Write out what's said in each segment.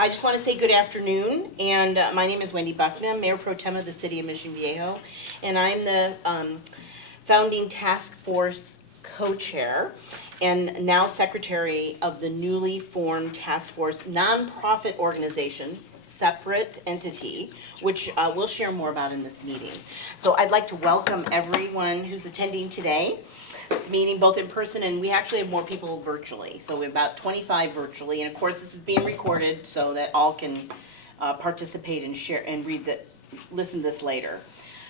I just want to say good afternoon, and my name is Wendy Bucknam, Mayor Pro Tem of the City of Mission Viejo, and I'm the founding task force co-chair and now secretary of the newly formed task force nonprofit organization, separate entity, which we'll share more about in this meeting. So I'd like to welcome everyone who's attending today. This meeting both in person, and we actually have more people virtually. So we have about 25 virtually, and of course this is being recorded so that all can participate and share and listen to this later.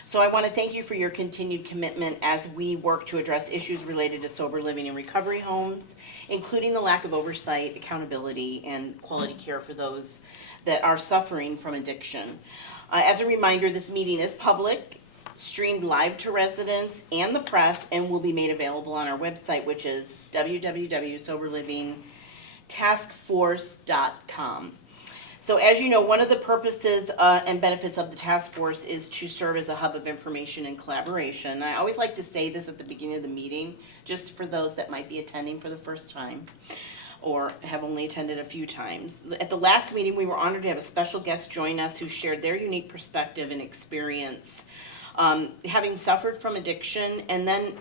So I want to thank you for your continued commitment as we work to address issues related to sober living and recovery homes, including the lack of oversight, accountability, and quality care for those that are suffering from addiction. As a reminder, this meeting is public, streamed live to residents and the press, and will be made available on our website, which is www.soberlivingtaskforce.com. So as you know, one of the purposes and benefits of the task force is to serve as a hub of information and collaboration. I always like to say this at the beginning of the meeting, just for those that might be attending for the first time or have only attended a few times. At the last meeting, we were honored to have a special guest join us who shared their unique perspective and experience having suffered from addiction and then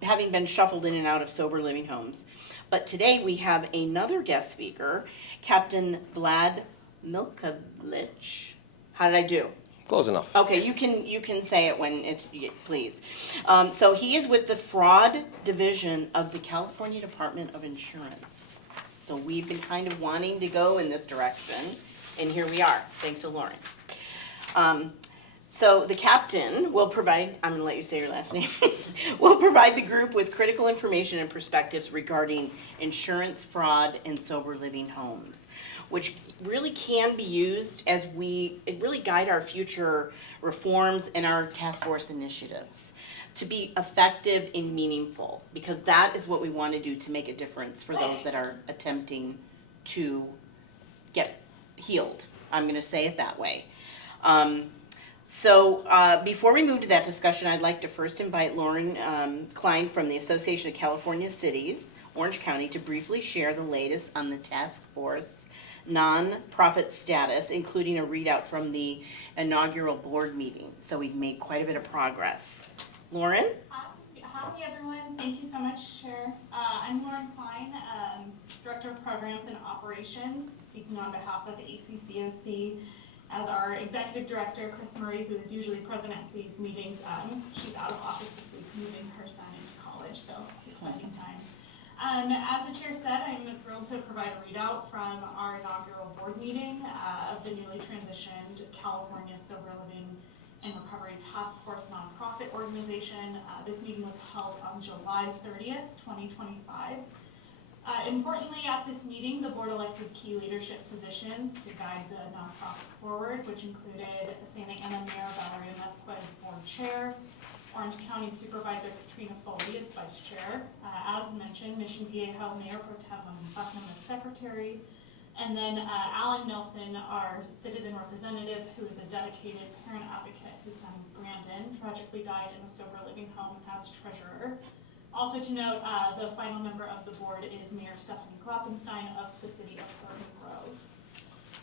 having been shuffled in and out of sober living homes. But today we have another guest speaker, Captain Vlad Milkovich. How did I do? Close enough. Okay, you can say it when it's, please. So he is with the Fraud Division of the California Department of Insurance. So we've been kind of wanting to go in this direction, and here we are, thanks to Lauren. So the captain will provide, I'm gonna let you say your last name, will provide the group with critical information and perspectives regarding insurance fraud in sober living homes, which really can be used as it really guide our future reforms and our task force initiatives to be effective and meaningful, because that is what we want to do to make a difference for those that are attempting to get healed. I'm gonna say it that way. So before we move to that discussion, I'd like to first invite Lauren Klein from the Association of California Cities, Orange County, to briefly share the latest on the task force nonprofit status, including a readout from the inaugural board meeting. So we've made quite a bit of progress. Lauren? Hi everyone, thank you so much, Chair. I'm Lauren Klein, Director of Programs and Operations, speaking on behalf of ACCOC. As our Executive Director, Chris Murray, who is usually present at these meetings, she's out of office this week, moving her son into college, so exciting time. As the Chair said, I'm thrilled to provide a readout from our inaugural board meeting of the newly transitioned California Sober Living and Recovery Task Force nonprofit organization. This meeting was held on July 30th, 2025. Importantly, at this meeting, the board elected key leadership positions to guide the nonprofit forward, which included Santa Ana Mayor Valeria Mesquez, board chair, Orange County Supervisor Katrina Foley as vice chair, as mentioned, Mission Viejo Mayor Pro Tem Bucknam as secretary, and then Alan Nelson, our citizen representative, who is a dedicated parent advocate whose son Brandon tragically died in a sober living home, as treasurer. Also to note, the final member of the board is Mayor Stephanie Kloppenstein of the city of Garden Grove.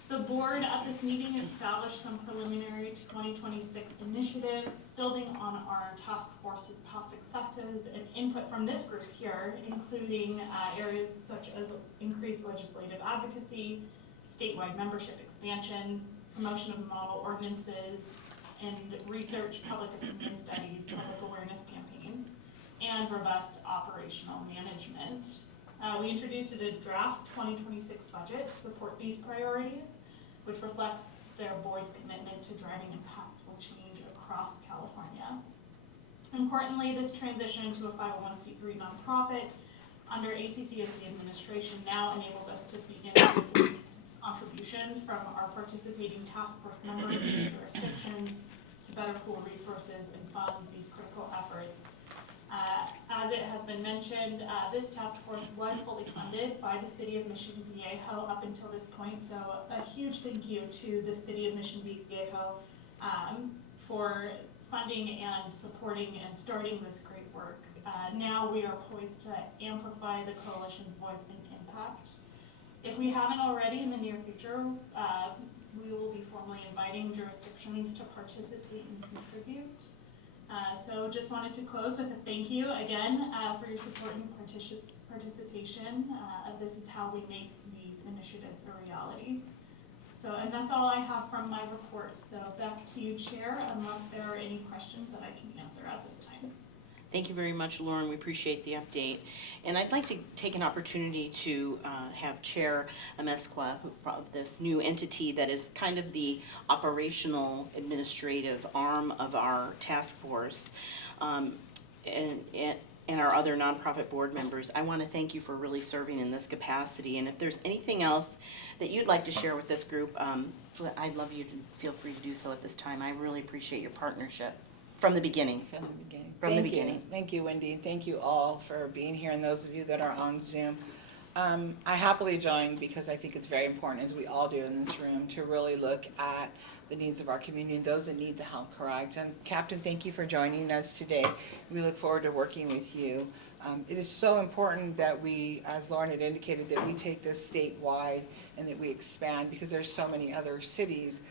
The board at this meeting established some preliminary 2026 initiatives, building on our task force's past successes and input from this group here, including areas such as increased legislative advocacy, statewide membership expansion, promotion of model ordinances, and research, public opinion studies, public awareness campaigns, and robust operational management. We introduced a draft 2026 budget to support these priorities, which reflects their board's commitment to driving impactful change across California. Importantly, this transition to a 501c3 nonprofit under ACCOC administration now enables us to begin soliciting contributions from our participating task force members in jurisdictions to better pool resources and fund these critical efforts. As it has been mentioned, this task force was fully funded by the City of Mission Viejo up until this point, so a huge thank you to the City of Mission Viejo for funding and supporting and starting this great work. Now we are poised to amplify the coalition's voice and impact. If we haven't already in the near future, we will be formally inviting jurisdictions to participate and contribute. So just wanted to close with a thank you again for your support and participation. This is how we make these initiatives a reality. So, and that's all I have from my report. So back to you, Chair, unless there are any questions that I can answer at this time. Thank you very much, Lauren. We appreciate the update. And I'd like to take an opportunity to have Chair Amezcua, from this new entity that is kind of the operational administrative arm of our task force, and our other nonprofit board members. I want to thank you for really serving in this capacity. And if there's anything else that you'd like to share with this group, I'd love you to feel free to do so at this time. I really appreciate your partnership from the beginning. From the beginning. Thank you, Wendy. Thank you all for being here, and those of you that are on Zoom. I happily joined because I think it's very important, as we all do in this room, to really look at the needs of our community, those that need the help, correct? And Captain, thank you for joining us today. We look forward to working with you. It is so important that we, as Lauren had indicated, that we take this statewide and that we expand, because there's so many other cities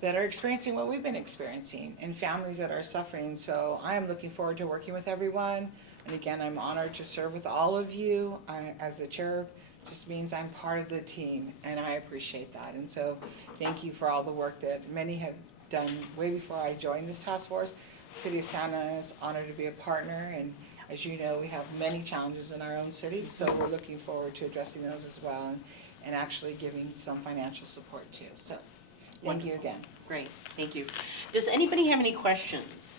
that are experiencing what we've been experiencing, and families that are suffering. So I am looking forward to working with everyone. And again, I'm honored to serve with all of you. As the chair, just means I'm part of the team, and I appreciate that. And so thank you for all the work that many have done way before I joined this task force. City of Santa Ana is honored to be a partner, and as you know, we have many challenges in our own city, so we're looking forward to addressing those as well, and actually giving some financial support too. So thank you again. Great, thank you. Does anybody have any questions?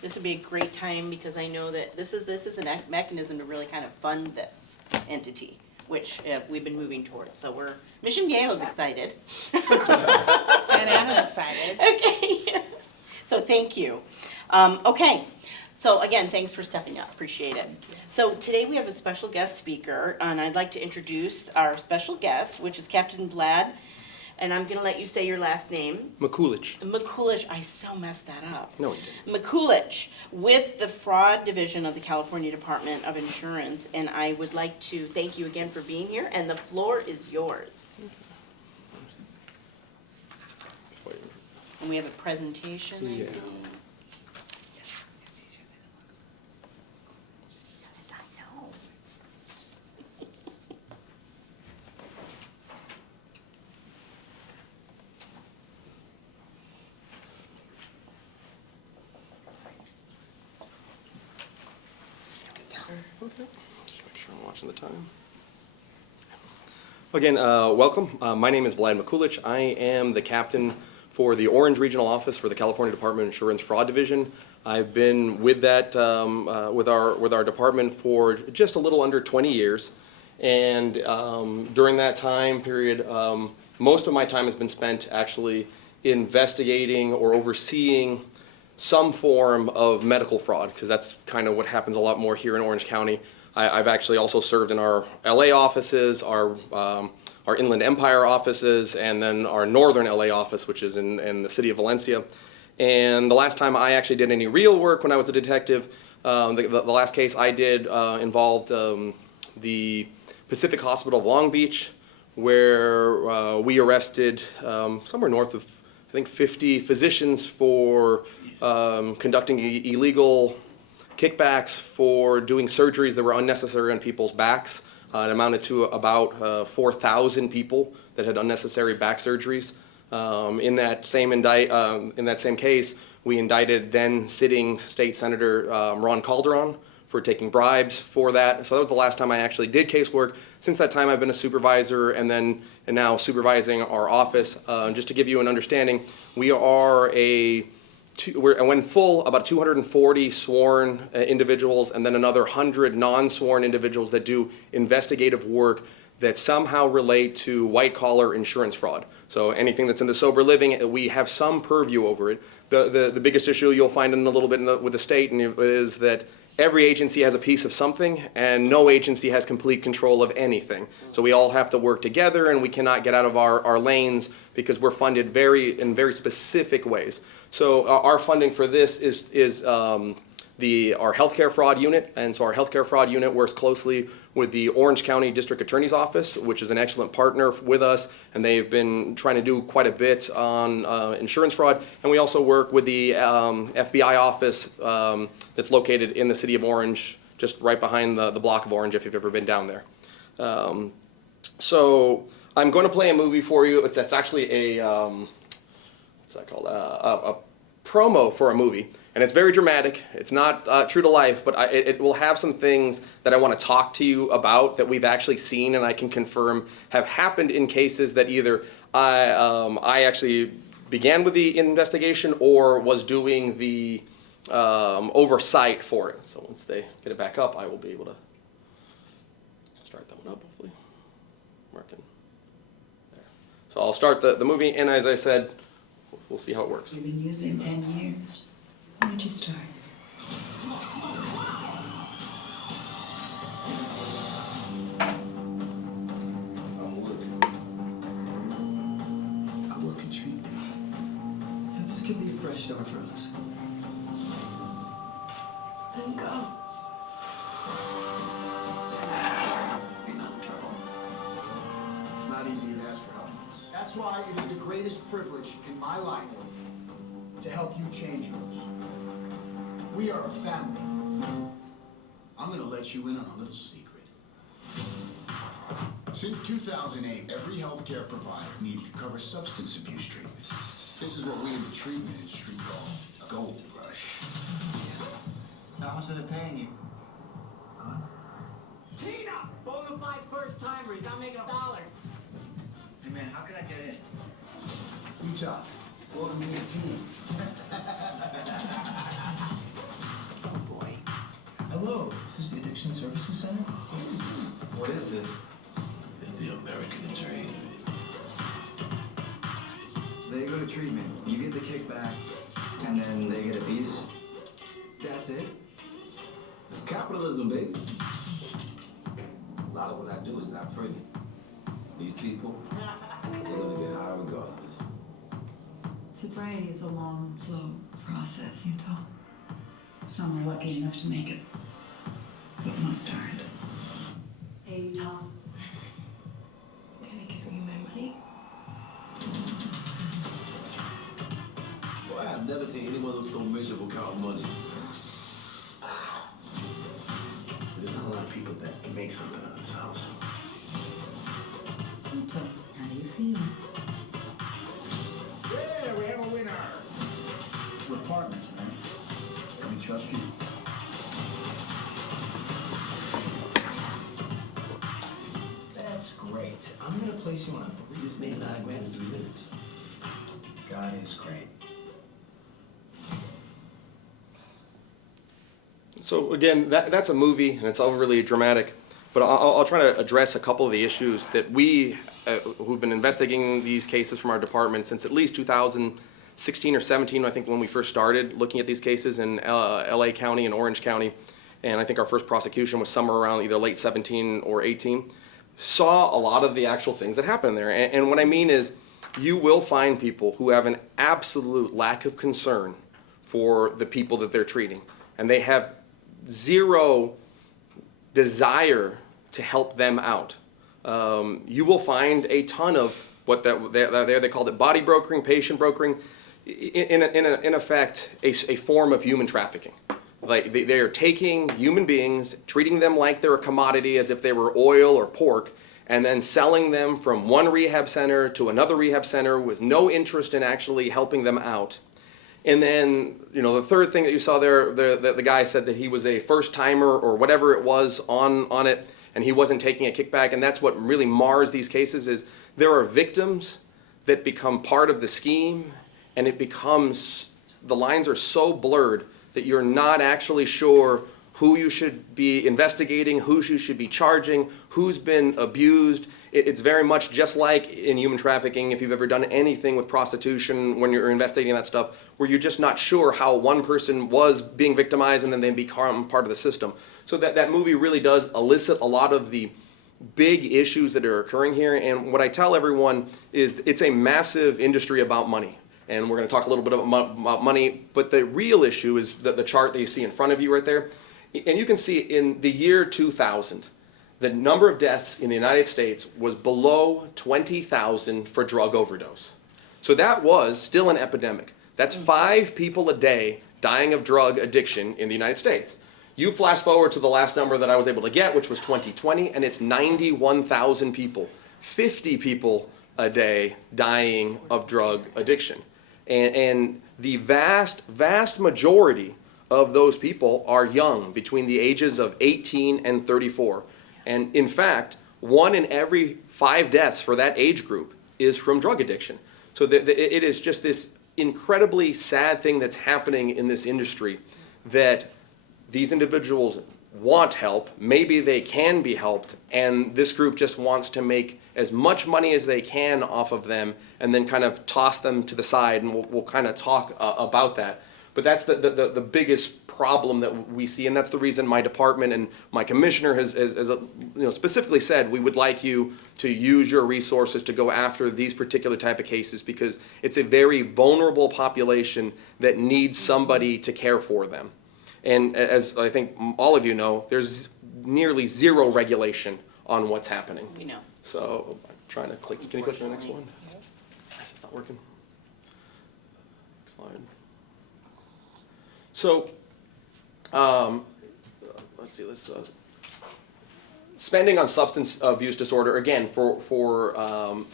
This would be a great time, because I know that this is a mechanism to really kind of fund this entity, which we've been moving towards. So Mission Viejo's excited. Santa Ana's excited. Okay, so thank you. Okay, so again, thanks for stepping up, appreciate it. So today we have a special guest speaker, and I'd like to introduce our special guest, which is Captain Vlad, and I'm gonna let you say your last name. Mikulich. Mikulich, I so messed that up. No, you didn't. Mikulich, with the Fraud Division of the California Department of Insurance, and I would like to thank you again for being here, and the floor is yours. And we have a presentation, I Yeah. think. Okay. Just make sure I'm watching the time. Again, welcome. My name is Vlad Mikulich. I am the captain for the Orange Regional Office for the California Department of Insurance Fraud Division. I've been with that with our department for just a little under 20 years, and during that time period, most of my time has been spent actually investigating or overseeing some form of medical fraud, because that's kind of what happens a lot more here in Orange County. I've actually also served in our LA offices, our Inland Empire offices, and then our Northern LA office, which is in the city of Valencia. And the last time I actually did any real work when I was a detective, the last case I did involved the Pacific Hospital of Long Beach, where we arrested somewhere north of, I think, 50 physicians for conducting illegal kickbacks, for doing surgeries that were unnecessary on people's backs. It amounted to about 4,000 people that had unnecessary back surgeries. In that same case, we indicted then sitting State Senator Ron Calderon for taking bribes for that. So that was the last time I actually did casework. Since that time, I've been a supervisor and now supervising our office. Just to give you an understanding, we are when full, about 240 sworn individuals, and then another 100 non-sworn individuals that do investigative work that somehow relate to white-collar insurance fraud. So anything that's in the sober living, we have some purview over it. The biggest issue you'll find in a little bit with the state is that every agency has a piece of something, and no agency has complete control of anything. So we all have to work together, and we cannot get out of our lanes because we're funded in very specific ways. So our funding for this is our healthcare fraud unit, and so our healthcare fraud unit works closely with the Orange County District Attorney's Office, which is an excellent partner with us, and they've been trying to do quite a bit on insurance fraud. And we also work with the FBI office that's located in the city of Orange, just right behind the block of Orange, if you've ever been down there. So I'm going to play a movie for you. It's actually a, what's that called? A promo for a movie. And it's very dramatic. It's not true to life, but it will have some things that I want to talk to you about that we've actually seen and I can confirm have happened in cases that either I actually began with the investigation or was doing the oversight for it. So once they get it back up, I will be able to start that one up, hopefully. Working there. So I'll start the movie, and as I said, we'll see how it works. You've been using 10 years. When did you start? I work in treatments. And this could be a fresh start for us. Then go. You're not in trouble. It's not easy to ask for help. That's why it is the greatest privilege in my life to help you change yours. We are a family. I'm gonna let you in on a little secret. Since 2008, every healthcare provider needs to cover substance abuse treatment. This is what we in the treatment industry call a gold rush. So how much are they paying you? Huh? Tina! Bona fide first timer, you gotta make $1. Hey man, how can I get in? Utah, welcome to the team. Oh boy. Hello, this is the Addiction Services Center. What is this? It's the American dream. They go to treatment, you get the kickback, and then they get a piece. That's it. It's capitalism, baby. A lot of what I do is not pretty. These people, they're gonna get high regardless. Sobriety is a long, slow process, you know. Some are lucky enough to make it, but most aren't. Hey, Tom. Can I give you my money? Boy, I've never seen anyone look so miserable counting money. There's not a lot of people that make something of themselves. How do you feel? Yeah, we have a winner. We're partners, man. And we trust you. That's great. I'm gonna place you on a We just made $9 grand in 3 minutes. God is great. So again, that's a movie, and it's all really dramatic. But I'll try to address a couple of the issues that we, who've been investigating these cases from our department since at least 2016 or 17, I think, when we first started looking at these cases in LA County and Orange County. And I think our first prosecution was somewhere around either late 17 or 18. Saw a lot of the actual things that happen there. And what I mean is, you will find people who have an absolute lack of concern for the people that they're treating. And they have zero desire to help them out. You will find a ton of what they called it body brokering, patient brokering, in effect a form of human trafficking. Like they are taking human beings, treating them like they're a commodity, as if they were oil or pork, and then selling them from one rehab center to another rehab center with no interest in actually helping them out. And then, you know, the third thing that you saw there, the guy said that he was a first timer or whatever it was on it, and he wasn't taking a kickback. And that's what really mars these cases is there are victims that become part of the scheme, and it becomes, the lines are so blurred that you're not actually sure who you should be investigating, who you should be charging, who's been abused. It's very much just like in human trafficking, if you've ever done anything with prostitution when you're investigating that stuff, where you're just not sure how one person was being victimized and then they become part of the system. So that movie really does elicit a lot of the big issues that are occurring here. And what I tell everyone is it's a massive industry about money. And we're going to talk a little bit about money, but the real issue is the chart that you see in front of you right there. And you can see in the year 2000, the number of deaths in the United States was below 20,000 for drug overdose. So that was still an epidemic. That's 5 people a day dying of drug addiction in the United States. You flash forward to the last number that I was able to get, which was 2020, and it's 91,000 people. 50 people a day dying of drug addiction. And the vast majority of those people are young, between the ages of 18 and 34. And in fact, 1 in every 5 deaths for that age group is from drug addiction. So it is just this incredibly sad thing that's happening in this industry, that these individuals want help, maybe they can be helped, and this group just wants to make as much money as they can off of them and then kind of toss them to the side, and we'll kind of talk about that. But that's the biggest problem that we see, and that's the reason my department and my commissioner has specifically said we would like you to use your resources to go after these particular type of cases, because it's a very vulnerable population that needs somebody to care for them. And as I think all of you know, there's nearly zero regulation on what's happening. We know. So I'm trying to click. Can you click on the next one? It's not working. Next slide. So, let's see. Spending on substance abuse disorder, again, for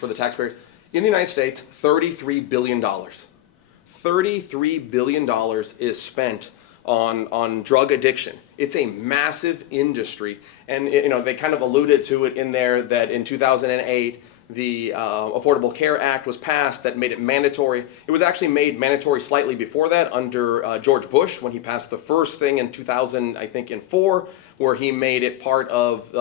the taxpayers in the United States, $33 billion. $33 billion is spent on drug addiction. It's a massive industry, and they kind of alluded to it in there that in 2008 the Affordable Care Act was passed that made it mandatory. It was actually made mandatory slightly before that under George Bush, when he passed the first thing in 2004, where he made it part of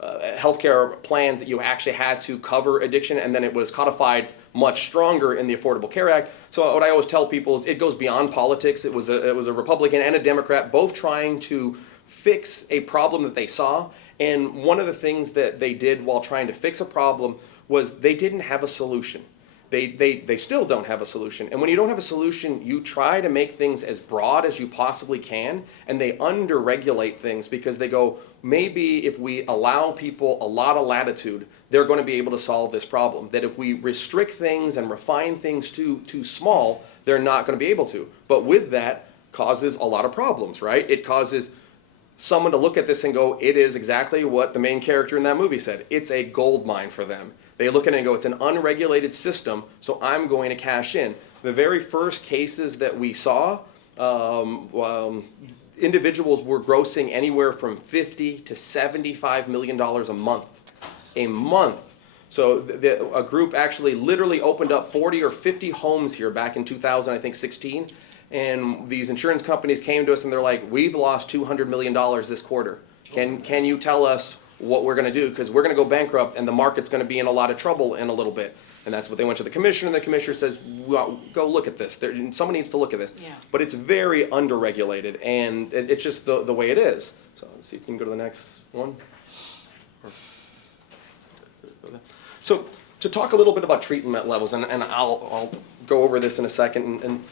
healthcare plans that you actually had to cover addiction, and then it was codified much stronger in the Affordable Care Act. So what I always tell people is it goes beyond politics. It was a Republican and a Democrat both trying to fix a problem that they saw. And one of the things that they did while trying to fix a problem was they didn't have a solution. They still don't have a solution. And when you don't have a solution, you try to make things as broad as you possibly can, and they under-regulate things because they go, maybe if we allow people a lot of latitude, they're going to be able to solve this problem. That if we restrict things and refine things too small, they're not going to be able to. But with that causes a lot of problems, right? It causes someone to look at this and go, it is exactly what the main character in that movie said. It's a gold mine for them. They look at it and go, it's an unregulated system, so I'm going to cash in. The very first cases that we saw, individuals were grossing anywhere from $50 to $75 million a month. A month. So a group actually literally opened up 40 or 50 homes here back in 2016. And these insurance companies came to us and they're like, we've lost $200 million this quarter. Can you tell us what we're going to do? Because we're going to go bankrupt and the market's going to be in a lot of trouble in a little bit. And that's what they went to the commissioner, and the commissioner says, well, go look at this. Someone needs to look at this. Yeah. But it's very underregulated, and it's just the way it is. So let's see if you can go to the next one. So to talk a little bit about treatment levels, and I'll go over this in a second. And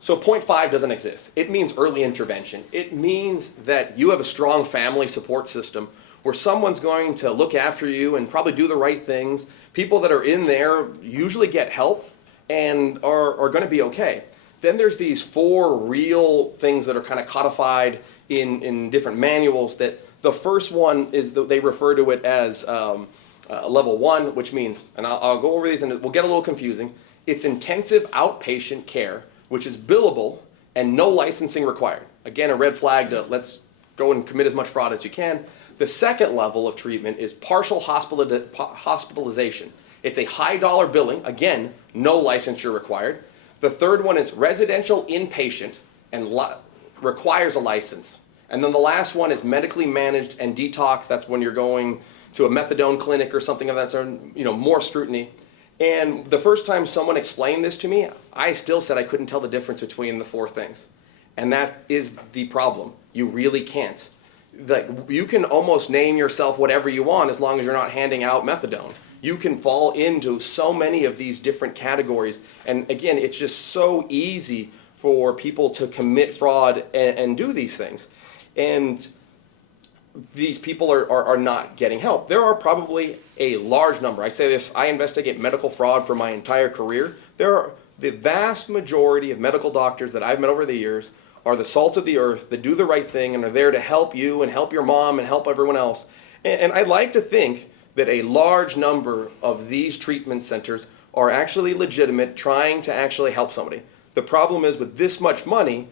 so 0.5 doesn't exist. It means early intervention. It means that you have a strong family support system where someone's going to look after you and probably do the right things. People that are in there usually get help and are going to be okay. Then there's these 4 real things that are kind of codified in different manuals. That the first one is they refer to it as level 1, which means, and I'll go over these and it will get a little confusing. It's intensive outpatient care, which is billable and no licensing required. Again, a red flag to let's go and commit as much fraud as you can. The second level of treatment is partial hospitalization. It's a high dollar billing, again, no licensure required. The third one is residential inpatient and requires a license. And then the last one is medically managed and detox. That's when you're going to a methadone clinic or something of that sort, more scrutiny. And the first time someone explained this to me, I still said I couldn't tell the difference between the 4 things. And that is the problem. You really can't. Like, you can almost name yourself whatever you want as long as you're not handing out methadone. You can fall into so many of these different categories. And again, it's just so easy for people to commit fraud and do these things. And these people are not getting help. There are probably a large number. I say this, I investigate medical fraud for my entire career. The vast majority of medical doctors that I've met over the years are the salt of the earth that do the right thing and are there to help you and help your mom and help everyone else. And I'd like to think that a large number of these treatment centers are actually legitimate, trying to actually help somebody. The problem is with this much money,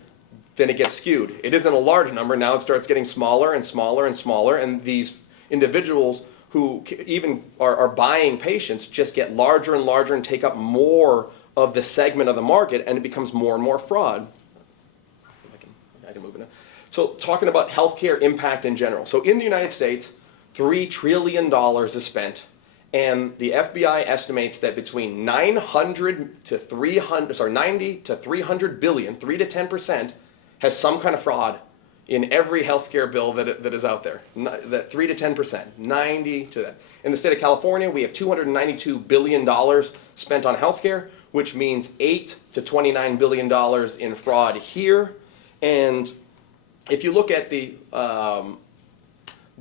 then it gets skewed. It isn't a large number, now it starts getting smaller and smaller and smaller, and these individuals who even are buying patients just get larger and larger and take up more of the segment of the market, and it becomes more and more fraud. I can move it now. So talking about healthcare impact in general. So in the United States, $3 trillion is spent, and the FBI estimates that between 90 to 300 billion, 3 to 10%, has some kind of fraud in every healthcare bill that is out there. That 3 to 10%, 90 to that. In the state of California, we have $292 billion spent on healthcare, which means $8 to $29 billion in fraud here. And if you look at the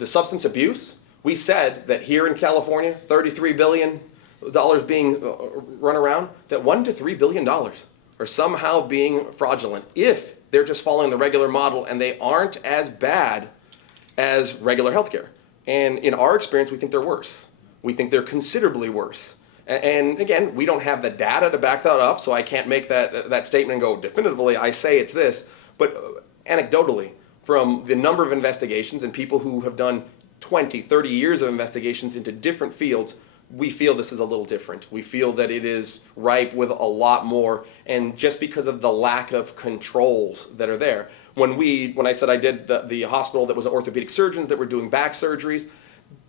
substance abuse, we said that here in California, $33 billion being run around, that $1 to $3 billion are somehow being fraudulent if they're just following the regular model and they aren't as bad as regular healthcare. And in our experience, we think they're worse. We think they're considerably worse. And again, we don't have the data to back that up, so I can't make that statement and go definitively, I say it's this. But anecdotally, from the number of investigations and people who have done 20, 30 years of investigations into different fields, we feel this is a little different. We feel that it is ripe with a lot more, and just because of the lack of controls that are there. When I said I did the hospital that was orthopedic surgeons that were doing back surgeries,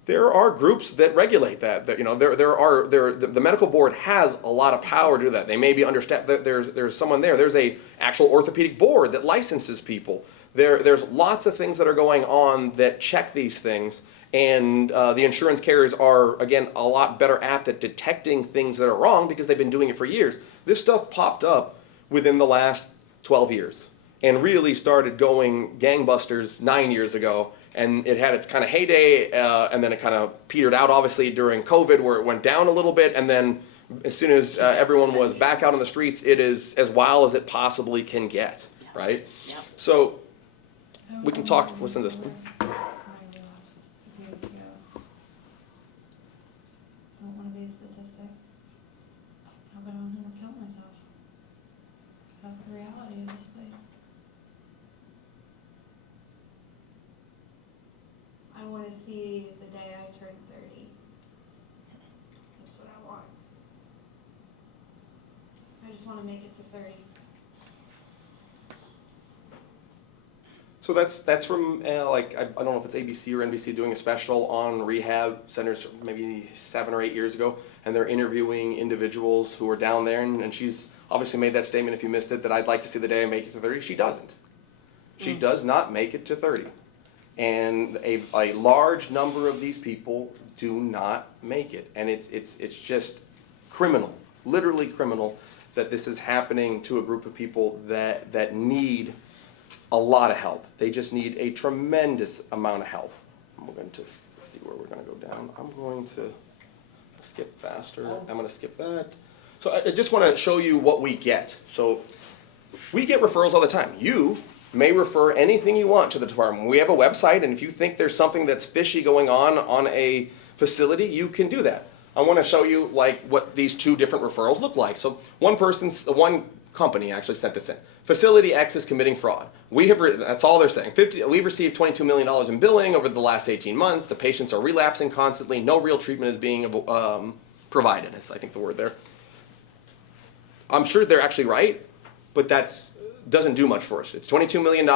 there are groups that regulate that. The medical board has a lot of power to do that. They may be understaffed. There's someone there. There's a actual orthopedic board that licenses people. There's lots of things that are going on that check these things, and the insurance carriers are, again, a lot better apt at detecting things that are wrong because they've been doing it for years. This stuff popped up within the last 12 years and really started going gangbusters 9 years ago, and it had its kind of heyday, and then it kind of petered out, obviously, during COVID, where it went down a little bit, and then as soon as everyone was back out on the streets, it is as wild as it possibly can get, right? Yeah. So we can talk, listen to this one. Don't want to be a statistic. How about I don't ever kill myself? That's the reality of this place. I want to see the day I turn 30. That's what I want. I just want to make it to 30. So that's from I don't know if it's ABC or NBC doing a special on rehab centers maybe 7 or 8 years ago, and they're interviewing individuals who are down there, and she's obviously made that statement, if you missed it, that I'd like to see the day I make it to 30. She doesn't. She does not make it to 30. And a large number of these people do not make it, and it's just criminal, literally criminal, that this is happening to a group of people that need a lot of help. They just need a tremendous amount of help. We're going to see where we're going to go down. I'm going to skip faster. I'm going to skip that. So I just want to show you what we get. So we get referrals all the time. You may refer anything you want to the department. We have a website, and if you think there's something that's fishy going on a facility, you can do that. I want to show you what these two different referrals look like. So one company actually sent this in. Facility X is committing fraud. That's all they're saying. We've received $22 million in billing over the last 18 months. The patients are relapsing constantly. No real treatment is being provided, is I think the word there. I'm sure they're actually right, but that doesn't do much for us. It's $22 million.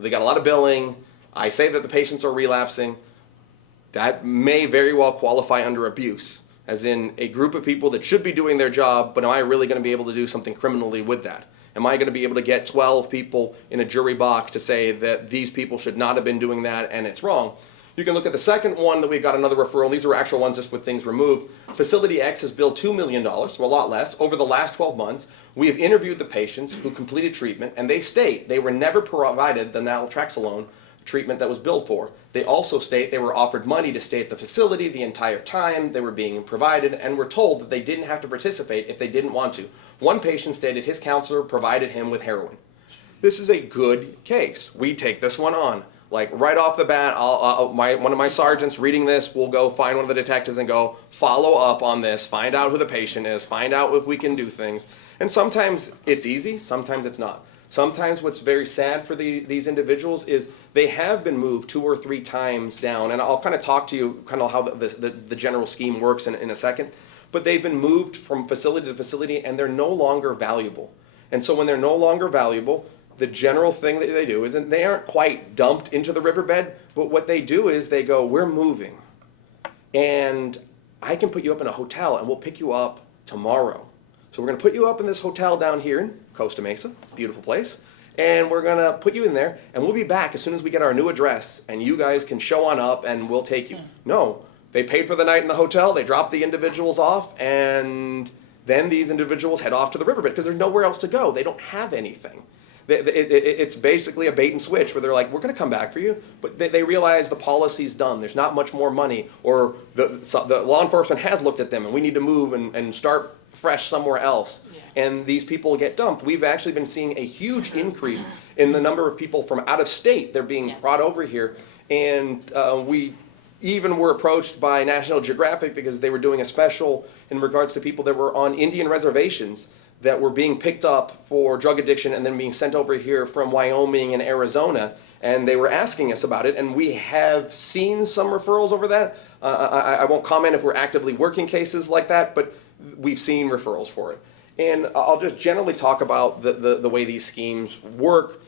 They got a lot of billing. I say that the patients are relapsing. That may very well qualify under abuse, as in a group of people that should be doing their job, but am I really going to be able to do something criminally with that? Am I going to be able to get 12 people in a jury box to say that these people should not have been doing that and it's wrong? You can look at the second one that we got another referral. These are actual ones just with things removed. Facility X has billed $2 million, so a lot less, over the last 12 months. We have interviewed the patients who completed treatment, and they state they were never provided the naltrexone treatment that was billed for. They also state they were offered money to stay at the facility the entire time they were being provided, and were told that they didn't have to participate if they didn't want to. One patient stated his counselor provided him with heroin. This is a good case. We take this one on. Like right off the bat, one of my sergeants reading this will go find one of the detectives and go follow up on this, find out who the patient is, find out if we can do things. And sometimes it's easy, sometimes it's not. Sometimes what's very sad for these individuals is they have been moved 2 or 3 times down, and I'll kind of talk to you kind of how the general scheme works in a second, but they've been moved from facility to facility and they're no longer valuable. And so when they're no longer valuable, the general thing that they do is, and they aren't quite dumped into the riverbed, but what they do is they go, we're moving, and I can put you up in a hotel and we'll pick you up tomorrow. So we're going to put you up in this hotel down here in Costa Mesa, beautiful place, and we're going to put you in there, and we'll be back as soon as we get our new address, and you guys can show on up and we'll take you. No, they paid for the night in the hotel, they dropped the individuals off, and then these individuals head off to the riverbed because there's nowhere else to go. They don't have anything. It's basically a bait and switch where they're like, we're going to come back for you, but they realize the policy's done. There's not much more money, or the law enforcement has looked at them and we need to move and start fresh somewhere else. Yeah. And these people get dumped. We've actually been seeing a huge increase in the number of people from out of state. They're being brought over here. And we even were approached by National Geographic because they were doing a special in regards to people that were on Indian reservations that were being picked up for drug addiction and then being sent over here from Wyoming and Arizona, and they were asking us about it, and we have seen some referrals over that. I won't comment if we're actively working cases like that, but we've seen referrals for it. And I'll just generally talk about the way these schemes work.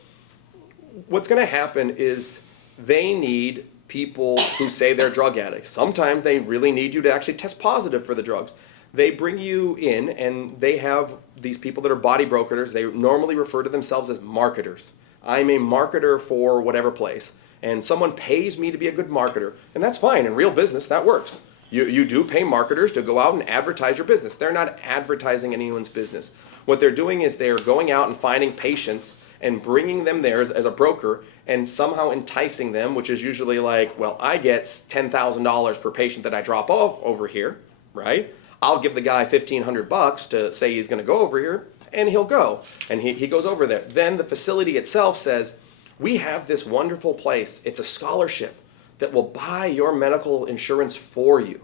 What's going to happen is they need people who say they're drug addicts. Sometimes they really need you to actually test positive for the drugs. They bring you in and they have these people that are body brokers. They normally refer to themselves as marketers. I'm a marketer for whatever place, and someone pays me to be a good marketer, and that's fine. In real business, that works. You do pay marketers to go out and advertise your business. They're not advertising anyone's business. What they're doing is they're going out and finding patients and bringing them there as a broker and somehow enticing them, which is usually like, well, I get $10,000 per patient that I drop off over here, right? I'll give the guy $1,500 to say he's going to go over here, and he'll go. And he goes over there. Then the facility itself says, we have this wonderful place. It's a scholarship that will buy your medical insurance for you.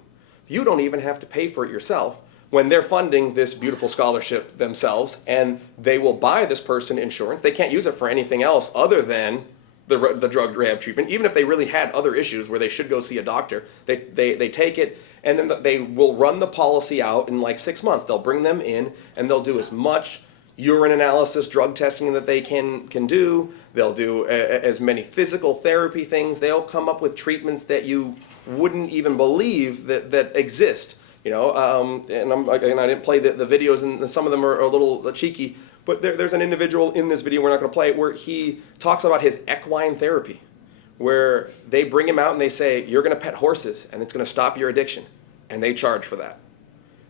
You don't even have to pay for it yourself when they're funding this beautiful scholarship themselves, and they will buy this person insurance. They can't use it for anything else other than the drug rehab treatment, even if they really had other issues where they should go see a doctor. They take it, and then they will run the policy out in like 6 months. They'll bring them in, and they'll do as much urine analysis, drug testing that they can do. They'll do as many physical therapy things. They'll come up with treatments that you wouldn't even believe that exist. You know, and I didn't play the videos, and some of them are a little cheeky, but there's an individual in this video we're not going to play where he talks about his equine therapy, where they bring him out and they say, you're going to pet horses and it's going to stop your addiction, and they charge for that.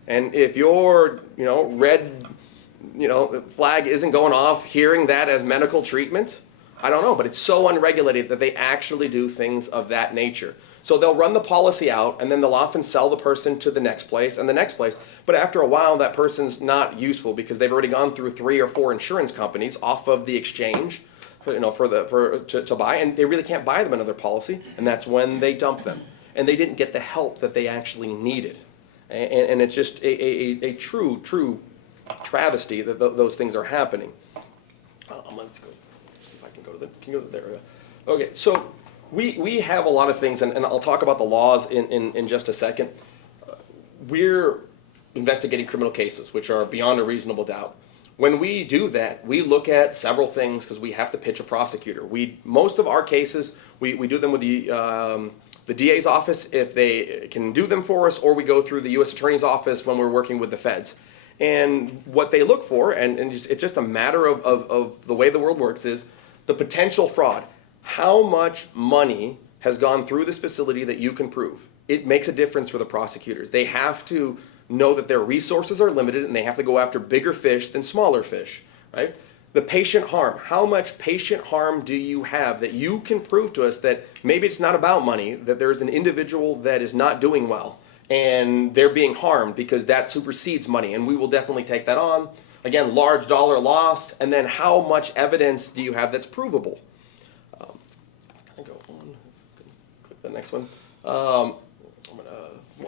And if your red flag isn't going off hearing that as medical treatment, I don't know, but it's so unregulated that they actually do things of that nature. So they'll run the policy out, and then they'll often sell the person to the next place and the next place. But after a while, that person's not useful because they've already gone through 3 or 4 insurance companies off of the exchange, to buy, and they really can't buy them another policy, and that's when they dump them. And they didn't get the help that they actually needed. And it's just a true travesty that those things are happening. Let's go. See if I can go to there. Okay, so we have a lot of things, and I'll talk about the laws in just a second. We're investigating criminal cases, which are beyond a reasonable doubt. When we do that, we look at several things because we have to pitch a prosecutor. Most of our cases, we do them with the DA's office if they can do them for us, or we go through the U.S. Attorney's office when we're working with the feds. And what they look for, and it's just a matter of the way the world works, is the potential fraud. How much money has gone through this facility that you can prove? It makes a difference for the prosecutors. They have to know that their resources are limited and they have to go after bigger fish than smaller fish, right? The patient harm. How much patient harm do you have that you can prove to us that maybe it's not about money, that there's an individual that is not doing well and they're being harmed because that supersedes money, and we will definitely take that on. Again, large dollar loss, and then how much evidence do you have that's provable? Can I go on? Click the next one.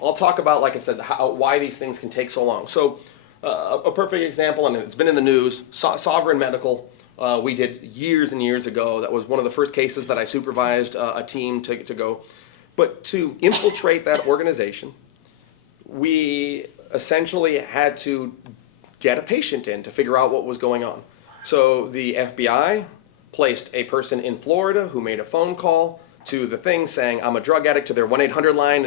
I'll talk about, like I said, why these things can take so long. So a perfect example, and it's been in the news, Sovereign Medical, we did years and years ago. That was one of the first cases that I supervised a team to go. But to infiltrate that organization, we essentially had to get a patient in to figure out what was going on. So the FBI placed a person in Florida who made a phone call to the thing saying, I'm a drug addict, to their 1-800 line,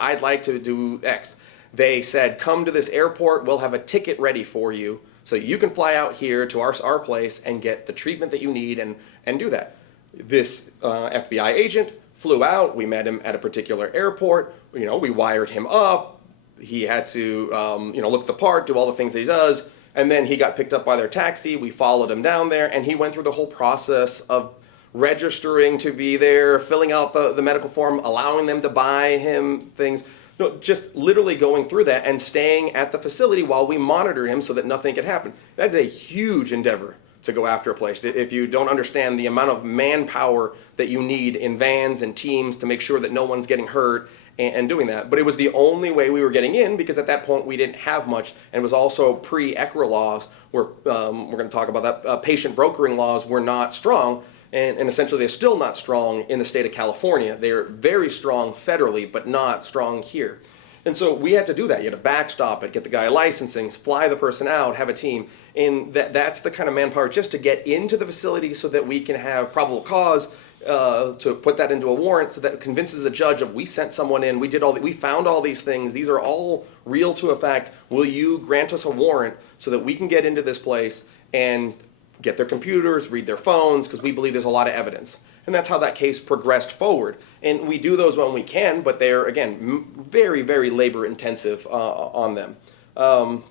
I'd like to do X. They said, come to this airport, we'll have a ticket ready for you so you can fly out here to our place and get the treatment that you need and do that. This FBI agent flew out, we met him at a particular airport, we wired him up, he had to look the part, do all the things that he does, and then he got picked up by their taxi, we followed him down there, and he went through the whole process of registering to be there, filling out the medical form, allowing them to buy him things. No, just literally going through that and staying at the facility while we monitor him so that nothing could happen. That's a huge endeavor to go after a place. If you don't understand the amount of manpower that you need in vans and teams to make sure that no one's getting hurt and doing that. But it was the only way we were getting in, because at that point we didn't have much, and it was also pre-ECRA laws, where we're going to talk about that. Patient brokering laws were not strong. And essentially they're still not strong in the state of California. They're very strong federally, but not strong here. And so we had to do that. You had to backstop it, get the guy licensing, fly the person out, have a team. And that's the kind of manpower just to get into the facility so that we can have probable cause to put that into a warrant so that it convinces a judge of, we sent someone in, we found all these things, these are all real to a fact. Will you grant us a warrant so that we can get into this place and get their computers, read their phones, because we believe there's a lot of evidence. And that's how that case progressed forward. And we do those when we can, but they're, again, very, very labor intensive on them. I'm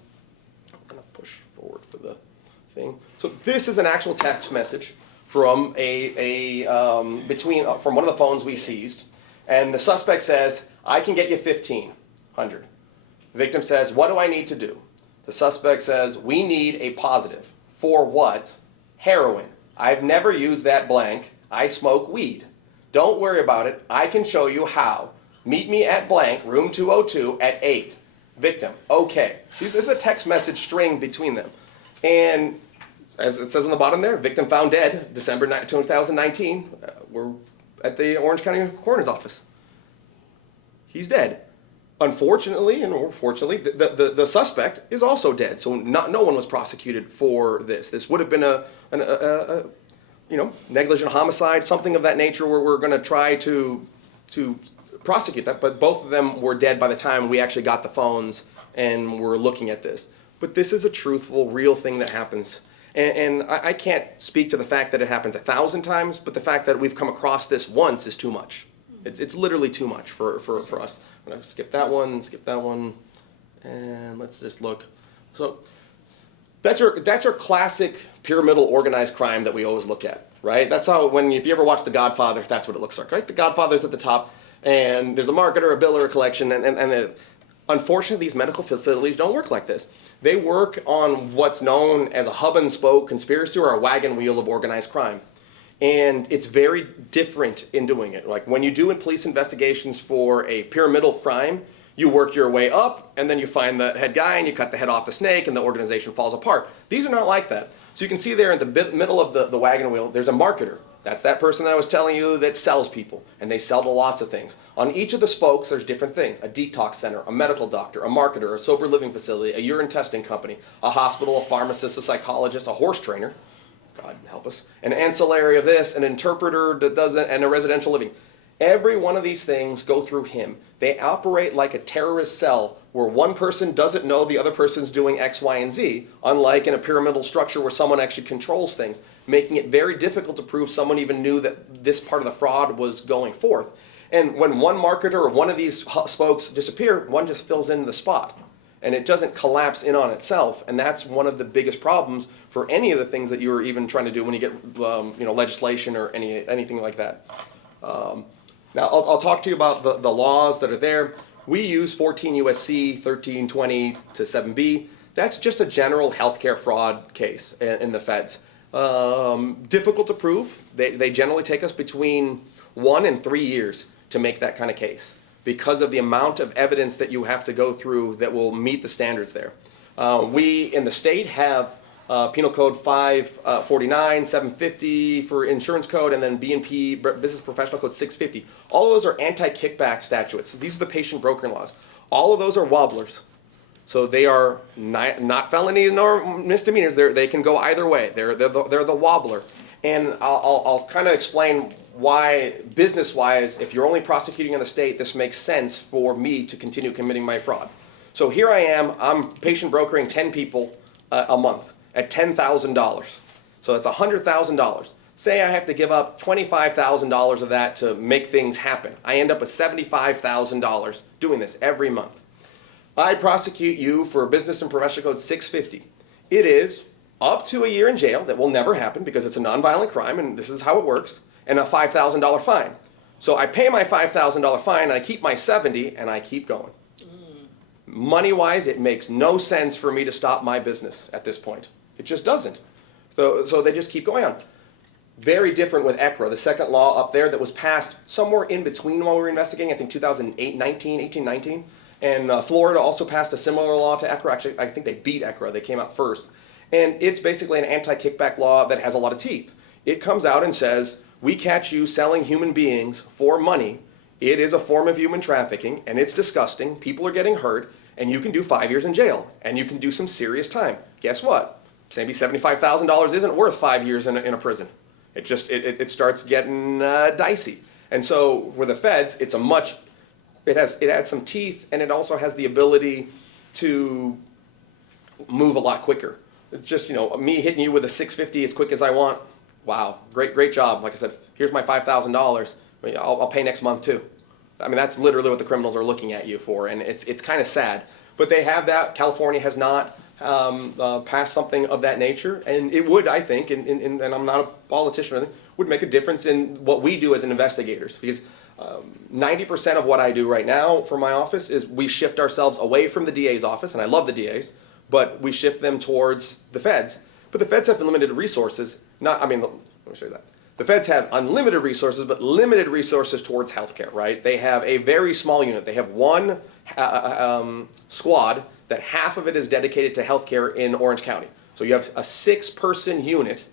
going to push forward for the thing. So this is an actual text message from from one of the phones we seized. And the suspect says, I can get you $1,500. The victim says, what do I need to do? The suspect says, we need a positive. For what? Heroin. I've never used that blank. I smoke weed. Don't worry about it. I can show you how. Meet me at blank, room 202 at 8. Victim. Okay. This is a text message string between them. And as it says on the bottom there, victim found dead, December 2019. We're at the Orange County Coroner's Office. He's dead. Unfortunately, or fortunately, the suspect is also dead. So no one was prosecuted for this. This would have been a negligent homicide, something of that nature, where we're going to try to prosecute that. But both of them were dead by the time we actually got the phones and were looking at this. But this is a truthful, real thing that happens. And I can't speak to the fact that it happens 1,000 times, but the fact that we've come across this once is too much. It's literally too much for us. I'm going to skip that one, and let's just look. So that's your classic pyramidal organized crime that we always look at, right? That's how, if you ever watch The Godfather, that's what it looks like, right? The Godfather's at the top, and there's a marketer, a biller, a collection, and unfortunately, these medical facilities don't work like this. They work on what's known as a hub and spoke conspiracy, or a wagon wheel of organized crime. And it's very different in doing it. Like when you do in police investigations for a pyramidal crime, you work your way up, and then you find the head guy, and you cut the head off the snake, and the organization falls apart. These are not like that. So you can see there in the middle of the wagon wheel, there's a marketer. That's that person that I was telling you that sells people, and they sell to lots of things. On each of the spokes, there's different things. A detox center, a medical doctor, a marketer, a sober living facility, a urine testing company, a hospital, a pharmacist, a psychologist, a horse trainer, God help us, an ancillary of this, an interpreter that does it, and a residential living. Every one of these things go through him. They operate like a terrorist cell where one person doesn't know the other person's doing X, Y, and Z, unlike in a pyramidal structure where someone actually controls things, making it very difficult to prove someone even knew that this part of the fraud was going forth. And when one marketer or one of these spokes disappear, one just fills in the spot. and it doesn't collapse in on itself. And that's one of the biggest problems for any of the things that you're even trying to do when you get legislation or anything like that. Now, I'll talk to you about the laws that are there. We use 14 U.S.C. 1320 to 7B. That's just a general healthcare fraud case in the feds. Difficult to prove. They generally take us between 1 and 3 years to make that kind of case because of the amount of evidence that you have to go through that will meet the standards there. We in the state have Penal Code 549, 750 for insurance code, and then B&P, Business Professional Code 650. All of those are anti-kickback statutes. These are the patient brokering laws. All of those are wobblers. So they are not felonies nor misdemeanors. They can go either way. They're the wobbler. And I'll kind of explain why, business-wise, if you're only prosecuting in the state, this makes sense for me to continue committing my fraud. So here I am. I'm patient brokering 10 people a month at $10,000. So that's $100,000. Say I have to give up $25,000 of that to make things happen. I end up with $75,000 doing this every month. I prosecute you for Business and Professional Code 650. It is up to a year in jail. That will never happen because it's a nonviolent crime and this is how it works, and a $5,000 fine. So I pay my $5,000 fine and I keep my 70 and I keep going. Money-wise, it makes no sense for me to stop my business at this point. It just doesn't. So they just keep going on. Very different with ECRA, the second law up there that was passed somewhere in between while we were investigating, I think 2018, 19. And Florida also passed a similar law to ECRA. Actually, I think they beat ECRA. They came out first. And it's basically an anti-kickback law that has a lot of teeth. It comes out and says, we catch you selling human beings for money. It is a form of human trafficking, and it's disgusting. People are getting hurt, and you can do 5 years in jail, and you can do some serious time. Guess what? Maybe $75,000 isn't worth 5 years in a prison. It starts getting dicey. And so for the feds, it adds some teeth, and it also has the ability to move a lot quicker. It's just, me hitting you with a 650 as quick as I want. Wow, great job. Like I said, here's my $5,000. I'll pay next month too. I mean, that's literally what the criminals are looking at you for, and it's kind of sad. But they have that. California has not passed something of that nature, and it would, I think, and I'm not a politician or anything, would make a difference in what we do as investigators. Because 90% of what I do right now for my office is we shift ourselves away from the DA's office, and I love the DA's, but we shift them towards the feds. But the feds have limited resources. Let me show you that. The feds have unlimited resources, but limited resources towards healthcare, right? They have a very small unit. They have one squad that half of it is dedicated to healthcare in Orange County. So you have a 6-person unit,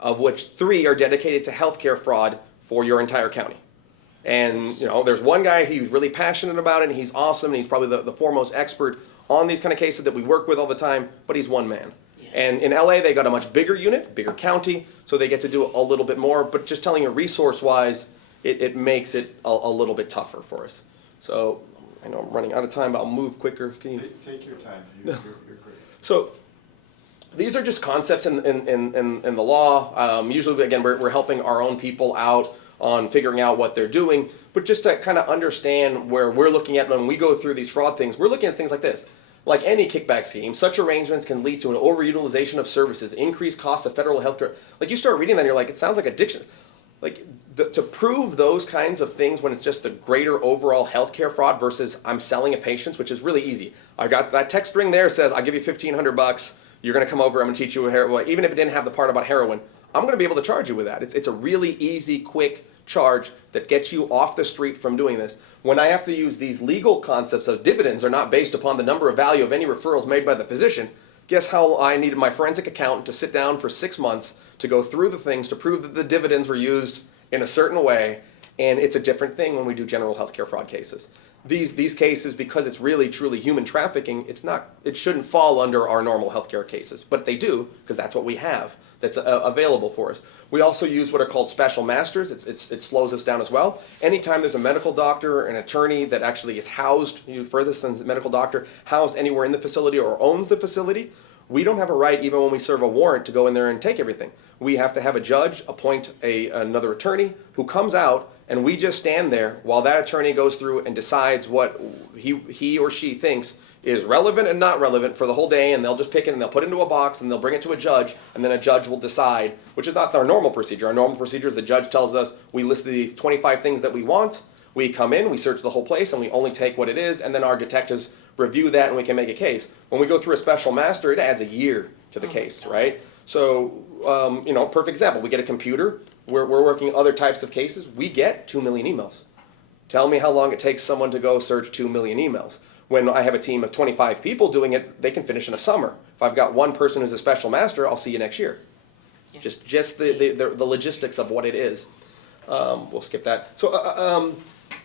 of which 3 are dedicated to healthcare fraud for your entire county. And there's one guy, he's really passionate about it, and he's awesome, and he's probably the foremost expert on these kind of cases that we work with all the time, but he's one man. And in LA, they got a much bigger unit, bigger county, so they get to do a little bit more. But just telling you resource-wise, it makes it a little bit tougher for us. So I know I'm running out of time, but I'll move quicker. Can you take your time? You're great. So these are just concepts in the law. Usually, again, we're helping our own people out on figuring out what they're doing. But just to kind of understand where we're looking at when we go through these fraud things, we're looking at things like this. Like any kickback scheme, such arrangements can lead to an overutilization of services, increased costs of federal health care. Like you start reading that and you're like, it sounds like addiction. Like to prove those kinds of things when it's just the greater overall healthcare fraud versus I'm selling a patient, which is really easy. I got that text string there says, I'll give you $1,500. You're going to come over. I'm going to teach you heroin. Even if it didn't have the part about heroin, I'm going to be able to charge you with that. It's a really easy, quick charge that gets you off the street from doing this. When I have to use these legal concepts of dividends are not based upon the number of value of any referrals made by the physician, guess how I needed my forensic accountant to sit down for 6 months to go through the things to prove that the dividends were used in a certain way, and it's a different thing when we do general healthcare fraud cases. These cases, because it's really truly human trafficking, it shouldn't fall under our normal healthcare cases, but they do because that's what we have that's available for us. We also use what are called special masters. It slows us down as well. Anytime there's a medical doctor, an attorney that actually is housed, furthest than the medical doctor, housed anywhere in the facility or owns the facility, we don't have a right, even when we serve a warrant, to go in there and take everything. We have to have a judge appoint another attorney who comes out, and we just stand there while that attorney goes through and decides what he or she thinks is relevant and not relevant for the whole day, and they'll just pick it and they'll put it into a box and they'll bring it to a judge, and then a judge will decide, which is not our normal procedure. Our normal procedure is the judge tells us, we listed these 25 things that we want, we come in, we search the whole place, and we only take what it is, and then our detectives review that and we can make a case. When we go through a special master, it adds a year to the case, right? So, you know, perfect example, we get a computer, we're working other types of cases, we get 2 million emails. Tell me how long it takes someone to go search 2 million emails. When I have a team of 25 people doing it, they can finish in a summer. If I've got one person who's a special master, I'll see you next year. Yeah. Just the logistics of what it is. We'll skip that. So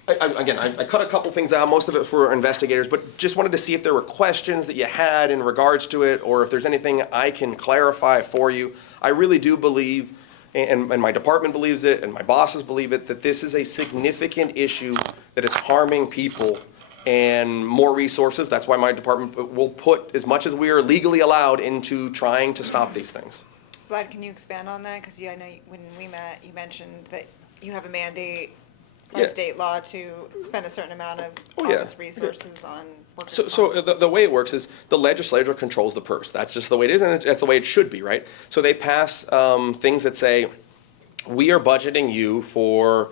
I cut a couple things out, most of it for investigators, but just wanted to see if there were questions that you had in regards to it, or if there's anything I can clarify for you. I really do believe, and my department believes it, and my bosses believe it, that this is a significant issue that is harming people, and more resources. That's why my department will put as much as we are legally allowed into trying to stop these things. Vlad, can you expand on that? Because I know when we met, you mentioned that you have a mandate by Yeah. state law to spend a certain amount of Oh, yeah. office resources on workers' So comp. the way it works is the legislature controls the purse. That's just the way it is, and that's the way it should be, right? So they pass things that say, we are budgeting you for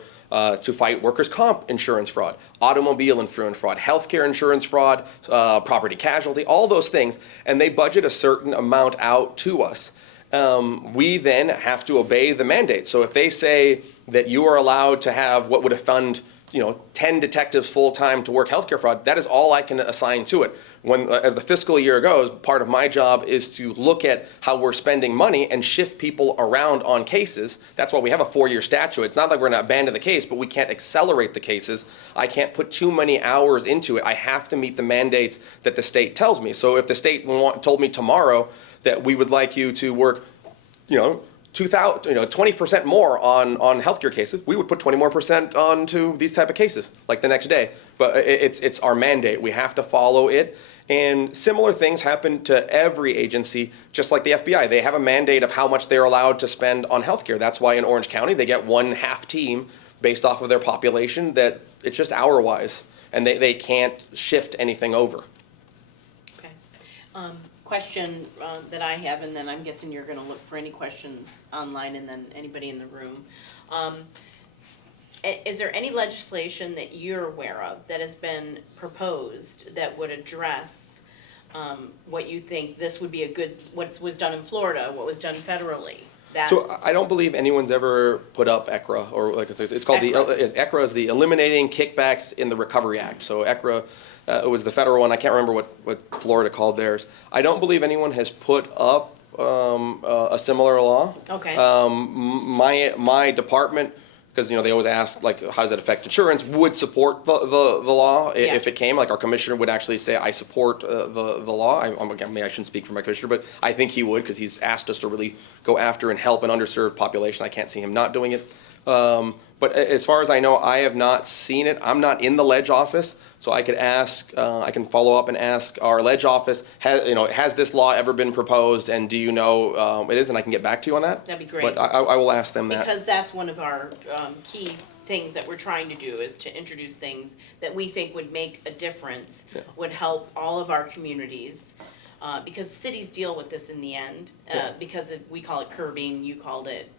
to fight workers' comp insurance fraud, automobile insurance fraud, healthcare insurance fraud, property casualty, all those things, and they budget a certain amount out to us. We then have to obey the mandate. So if they say that you are allowed to have what would fund 10 detectives full-time to work healthcare fraud, that is all I can assign to it. When, as the fiscal year goes, part of my job is to look at how we're spending money and shift people around on cases. That's why we have a 4-year statute. It's not like we're going to abandon the case, but we can't accelerate the cases. I can't put too many hours into it. I have to meet the mandates that the state tells me. So if the state told me tomorrow that we would like you to work, 20% more on healthcare cases, we would put 20% more onto these type of cases, like the next day. But it's our mandate. We have to follow it. And similar things happen to every agency, just like the FBI. They have a mandate of how much they're allowed to spend on healthcare. That's why in Orange County, they get one half team based off of their population, that it's just hour-wise, and they can't shift anything over. Okay. Question that I have, and then I'm guessing you're gonna look for any questions online, and then anybody in the room. Is there any legislation that you're aware of that has been proposed that would address what you think this would be a good, what was done in Florida, what was done federally? So I don't believe anyone's ever put up ECRA, or like it's called ECRA is the Eliminating Kickbacks in the Recovery Act. So ECRA was the federal one. I can't remember what Florida called theirs. I don't believe anyone has put up a similar law. Okay. My department, because they always ask like how does it affect insurance, would support the law if it came. Like our commissioner would actually say I support the law. Maybe I shouldn't speak for my commissioner, but I think he would, because he's asked us to really go after and help an underserved population. I can't see him not doing it. But as far as I know, I have not seen it. I'm not in the ledge office, so I could ask, I can follow up and ask our ledge office, has this law ever been proposed, and do you know it is, and I can get back to you on that. That'd be great. But I will ask them that. Because that's one of our key things that we're trying to do, is to introduce things that we think would make a difference, would help all of our communities. Because cities deal with this in the end, because we call it curbing, you called it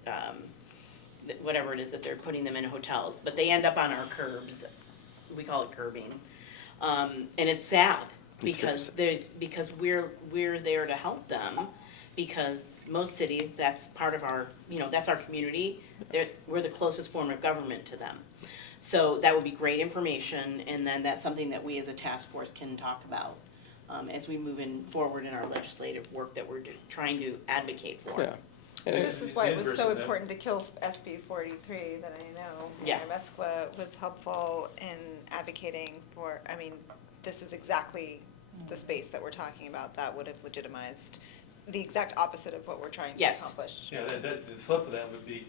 whatever it is that they're putting them in hotels, but they end up on our curbs. We call it curbing. And it's sad, because we're there to help them, because most cities, that's part of our, that's our community. We're the closest form of government to them. So that would be great information, and then that's something that we as a task force can talk about as we move forward in our legislative work that we're trying to advocate for. Yeah. This is why it was so important to kill SB 43, that I know. Yeah. MESQA was helpful in advocating for, this is exactly the space that we're talking about that would have legitimized the exact opposite of what we're trying to accomplish. Yeah, the flip of that would be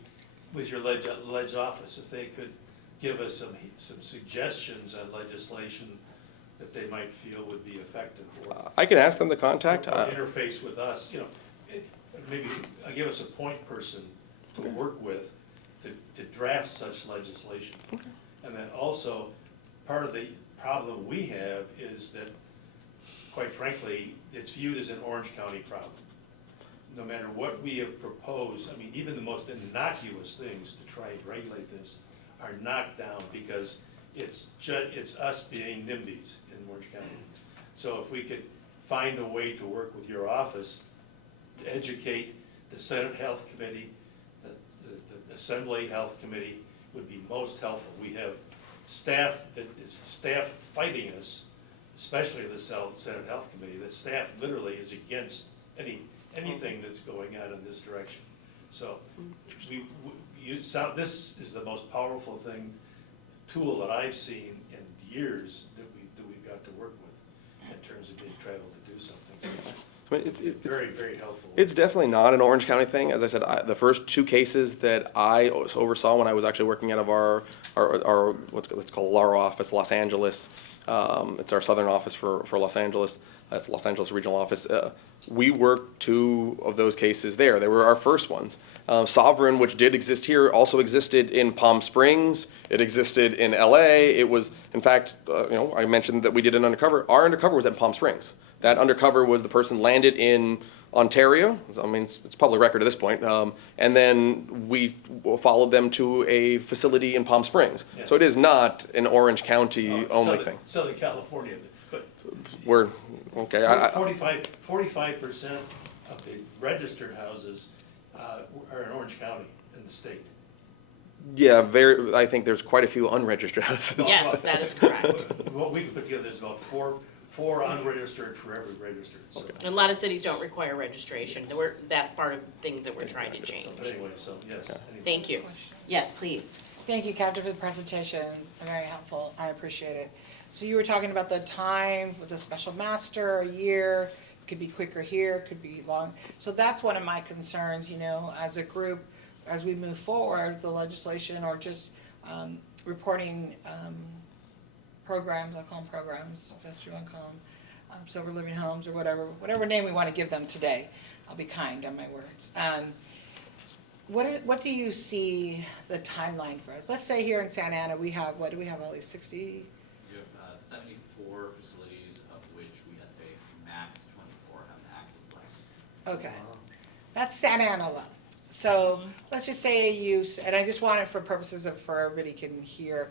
with your ledge office, if they could give us some suggestions on legislation that they might feel would be effective. I can ask them to contact. Or interface with us, maybe give us a point person to work with to draft such legislation. And then also, part of the problem we have is that quite frankly, it's viewed as an Orange County problem. No matter what we have proposed, I mean, even the most innocuous things to try and regulate this are knocked down because it's us being NIMBYs in Orange County. So if we could find a way to work with your office to educate the Senate Health Committee, the Assembly Health Committee would be most helpful. We have staff fighting us, especially the Senate Health Committee. The staff literally is against anything that's going on in this direction. So this is the most powerful tool that I've seen in years that we've got to work with in terms of being traveled to do something. I mean, it's Very, very helpful. It's definitely not an Orange County thing. As I said, the first 2 cases that I oversaw when I was actually working out of our let's call our office, Los Angeles. It's our southern office for Los Angeles. That's Los Angeles regional office. We worked 2 of those cases there. They were our first ones. Sovereign, which did exist here, also existed in Palm Springs. It existed in LA. It was, in fact, I mentioned that we did an undercover. Our undercover was at Palm Springs. That undercover was the person landed in Ontario. I mean, it's public record at this point. And then we followed them to a facility in Palm Springs. Yeah. So it is not an Orange County only thing. Southern California, but We're, okay. 45% of the registered houses are in Orange County in the state. Yeah, I think there's quite a few unregistered houses. Yes, that is correct. What we could put together is about four unregistered for every registered. So. A lot of cities don't require registration. That's part of things that we're trying to change. But anyway, so yes. Anyway. Thank you. Yes, please. Thank you, Captain, for the presentation. Very helpful. I appreciate it. So you were talking about the time with a special master, a year. It could be quicker here, could be long. So that's one of my concerns, as a group, as we move forward, the legislation or just reporting programs, I'll call them programs, if that's what you want to call them, Silver Living Homes or whatever name we want to give them today. I'll be kind on my words. What do you see the timeline for us? Let's say here in Santa Ana, we have, what do we have, at least 60? We have 74 facilities, of which we estimate max 24 have an active license. Okay, that's Santa Ana alone. So let's just say a use, and I just want it for purposes of, for everybody can hear,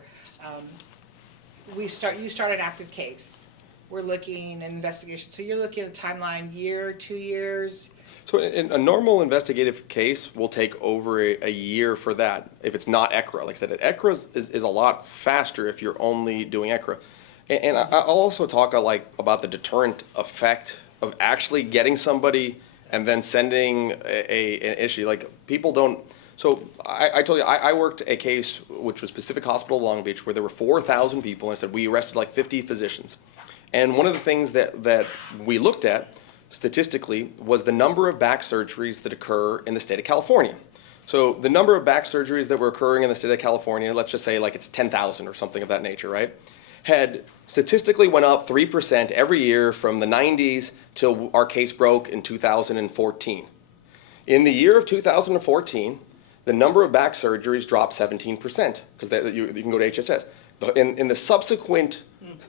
you start an active case. We're looking at investigation, so you're looking at a timeline, year, 2 years? So a normal investigative case will take over a year for that, if it's not ECRA. Like I said, ECRA is a lot faster if you're only doing ECRA. And I'll also talk about the deterrent effect of actually getting somebody and then sending an issue. Like, people don't, so I told you, I worked a case which was Pacific Hospital Long Beach, where there were 4,000 people, and I said we arrested like 50 physicians. And one of the things that we looked at statistically was the number of back surgeries that occur in the state of California. So the number of back surgeries that were occurring in the state of California, let's just say like it's 10,000 or something of that nature, right? Had statistically went up 3% every year from the 90s till our case broke in 2014. In the year of 2014, the number of back surgeries dropped 17%, because you can go to HSS. In the subsequent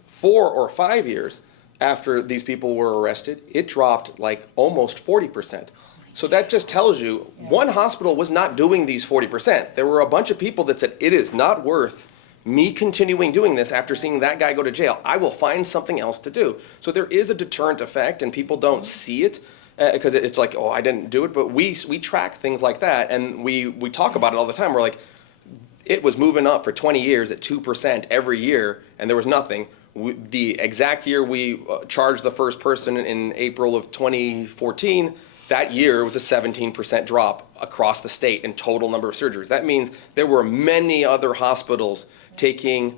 4 or 5 years after these people were arrested, it dropped like almost 40%. So that just tells you one hospital was not doing these 40%. There were a bunch of people that said, it is not worth me continuing doing this after seeing that guy go to jail. I will find something else to do. So there is a deterrent effect, and people don't see it because it's like, oh, I didn't do it. But we track things like that, and we talk about it all the time. We're like, it was moving up for 20 years at 2% every year, and there was nothing. The exact year we charged the first person in April of 2014, that year was a 17% drop across the state in total number of surgeries. That means there were many other hospitals taking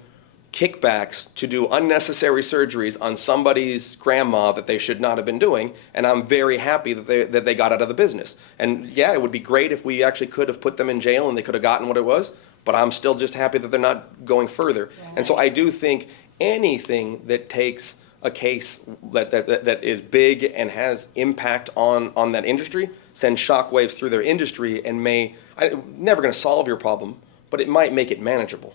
kickbacks to do unnecessary surgeries on somebody's grandma that they should not have been doing, and I'm very happy that they got out of the business. And yeah, it would be great if we actually could have put them in jail and they could have gotten what it was, but I'm still just happy that they're not going further. And so I do think anything that takes a case that is big and has impact on that industry, send shockwaves through their industry, and never going to solve your problem, but it might make it manageable.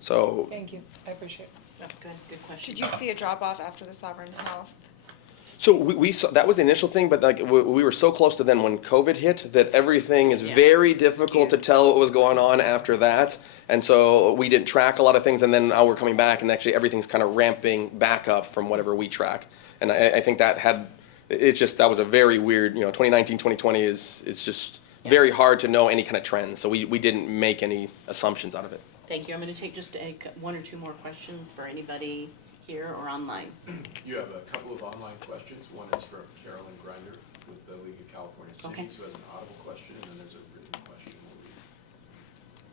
So Thank you, I appreciate it. That's good question. Did you see a drop off after the Sovereign Health So we saw, that was the initial thing, but like we were so close to then when COVID hit that everything is very difficult to tell what was going on after that. And so we didn't track a lot of things, and then now we're coming back, and actually everything's kind of ramping back up from whatever we track. And I think that that was a very weird, 2019, 2020 it's just very hard to know any kind of trends. So we didn't make any assumptions out of it. Thank you. I'm going to take just one or two more questions for anybody here or online. You have a couple of online questions. One is from Carolyn Grinder with the League of California Cities, who has an audible question, and then there's a written question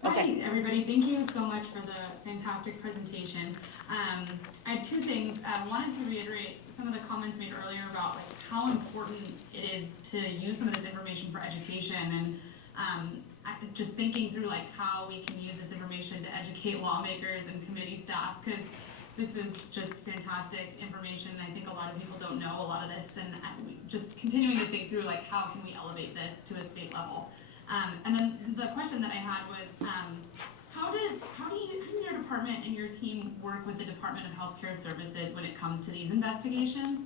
we'll read. Hi, everybody. Thank you so much for the fantastic presentation. I had two things. I wanted to reiterate some of the comments made earlier about like how important it is to use some of this information for education, and just thinking through like how we can use this information to educate lawmakers and committee staff, because this is just fantastic information. I think a lot of people don't know a lot of this, and just continuing to think through like how can we elevate this to a state level. And then the question that I had was, how does your department and your team work with the Department of Healthcare Services when it comes to these investigations?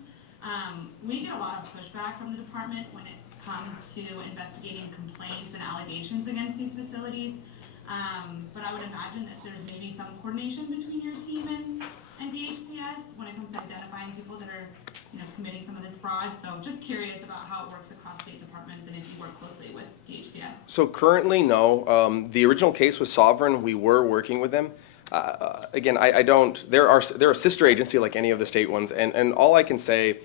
We get a lot of pushback from the department when it comes to investigating complaints and allegations against these facilities. But I would imagine that there's maybe some coordination between your team and DHCS when it comes to identifying people that are, committing some of this fraud. So just curious about how it works across state departments and if you work closely with DHCS. So currently, no. The original case was Sovereign. We were working with them. Again, I don't. They're a sister agency like any of the state ones, and all I can say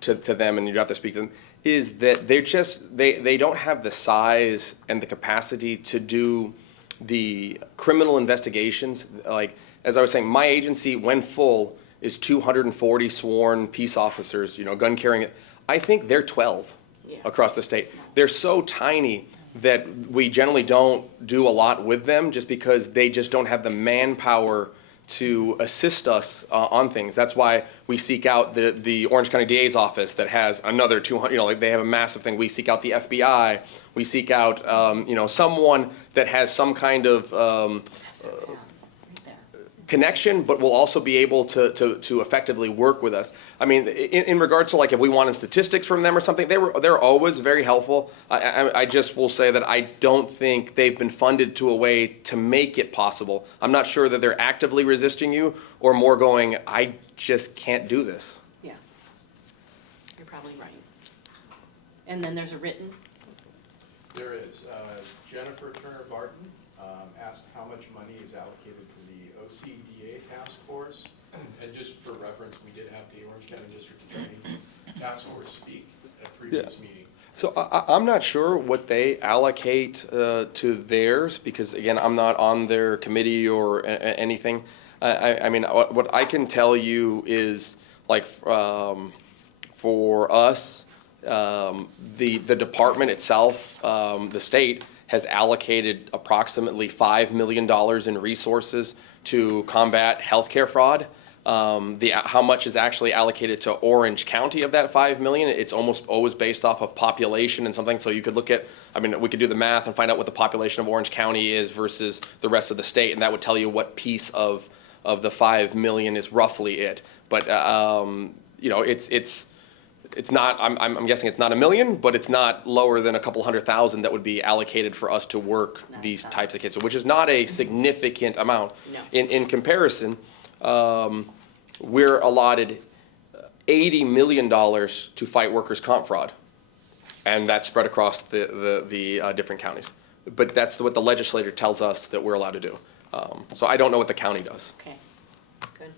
to them, and you have to speak to them, is that they don't have the size and the capacity to do the criminal investigations. Like, as I was saying, my agency, when full, is 240 sworn peace officers, gun carrying. I think they're 12 across the state. They're so tiny that we generally don't do a lot with them just because they just don't have the manpower to assist us on things. That's why we seek out the Orange County DA's office that has another 200, they have a massive thing. We seek out the FBI. We seek out, someone that has some kind of connection, but will also be able to effectively work with us. I mean, in regards to like if we wanted statistics from them or something, they're always very helpful. I just will say that I don't think they've been funded to a way to make it possible. I'm not sure that they're actively resisting you or more going, I just can't do this. Yeah, you're probably right. And then there's a written. There is. Jennifer Turner Barton asked how much money is allocated to the OCDA task force. And just for reference, we did have the Orange County District Attorney task force speak at a previous meeting. So I'm not sure what they allocate to theirs because, again, I'm not on their committee or anything. I mean, what I can tell you is, like, for us, the department itself, the state, has allocated approximately $5 million in resources to combat healthcare fraud. How much is actually allocated to Orange County of that $5 million? It's almost always based off of population and something. So you could look at, we could do the math and find out what the population of Orange County is versus the rest of the state, and that would tell you what piece of the $5 million is roughly it. But it's not. I'm guessing it's not $1 million, but it's not lower than a couple $100,000 that would be allocated for us to work these types of cases, which is not a significant amount. No. In comparison, we're allotted $80 million to fight workers' comp fraud, and that's spread across the different counties. But that's what the legislature tells us that we're allowed to do. So I don't know what the county does. Okay, good.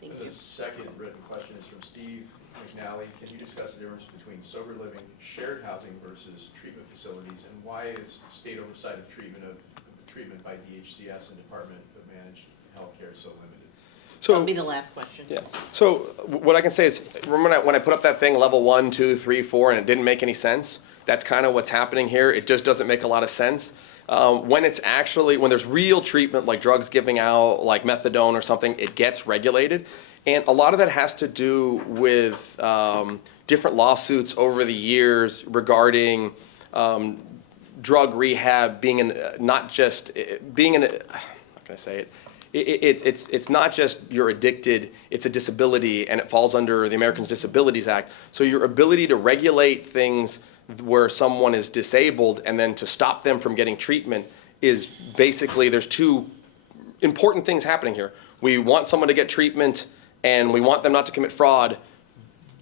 Thank you. The second written question is from Steve McNally. Can you discuss the difference between sober living, shared housing versus treatment facilities, and why is state oversight of treatment by DHCS and Department of Managed Healthcare so limited? So That'll be the last question. Yeah. So what I can say is, remember when I put up that thing, level 1, 2, 3, 4, and it didn't make any sense? That's kind of what's happening here. It just doesn't make a lot of sense. When there's real treatment, like drugs giving out, like methadone or something, it gets regulated. And a lot of that has to do with different lawsuits over the years regarding drug rehab being how can I say it? it's not just you're addicted, it's a disability, and it falls under the Americans with Disabilities Act. So your ability to regulate things where someone is disabled and then to stop them from getting treatment is basically, there's two important things happening here. We want someone to get treatment and we want them not to commit fraud,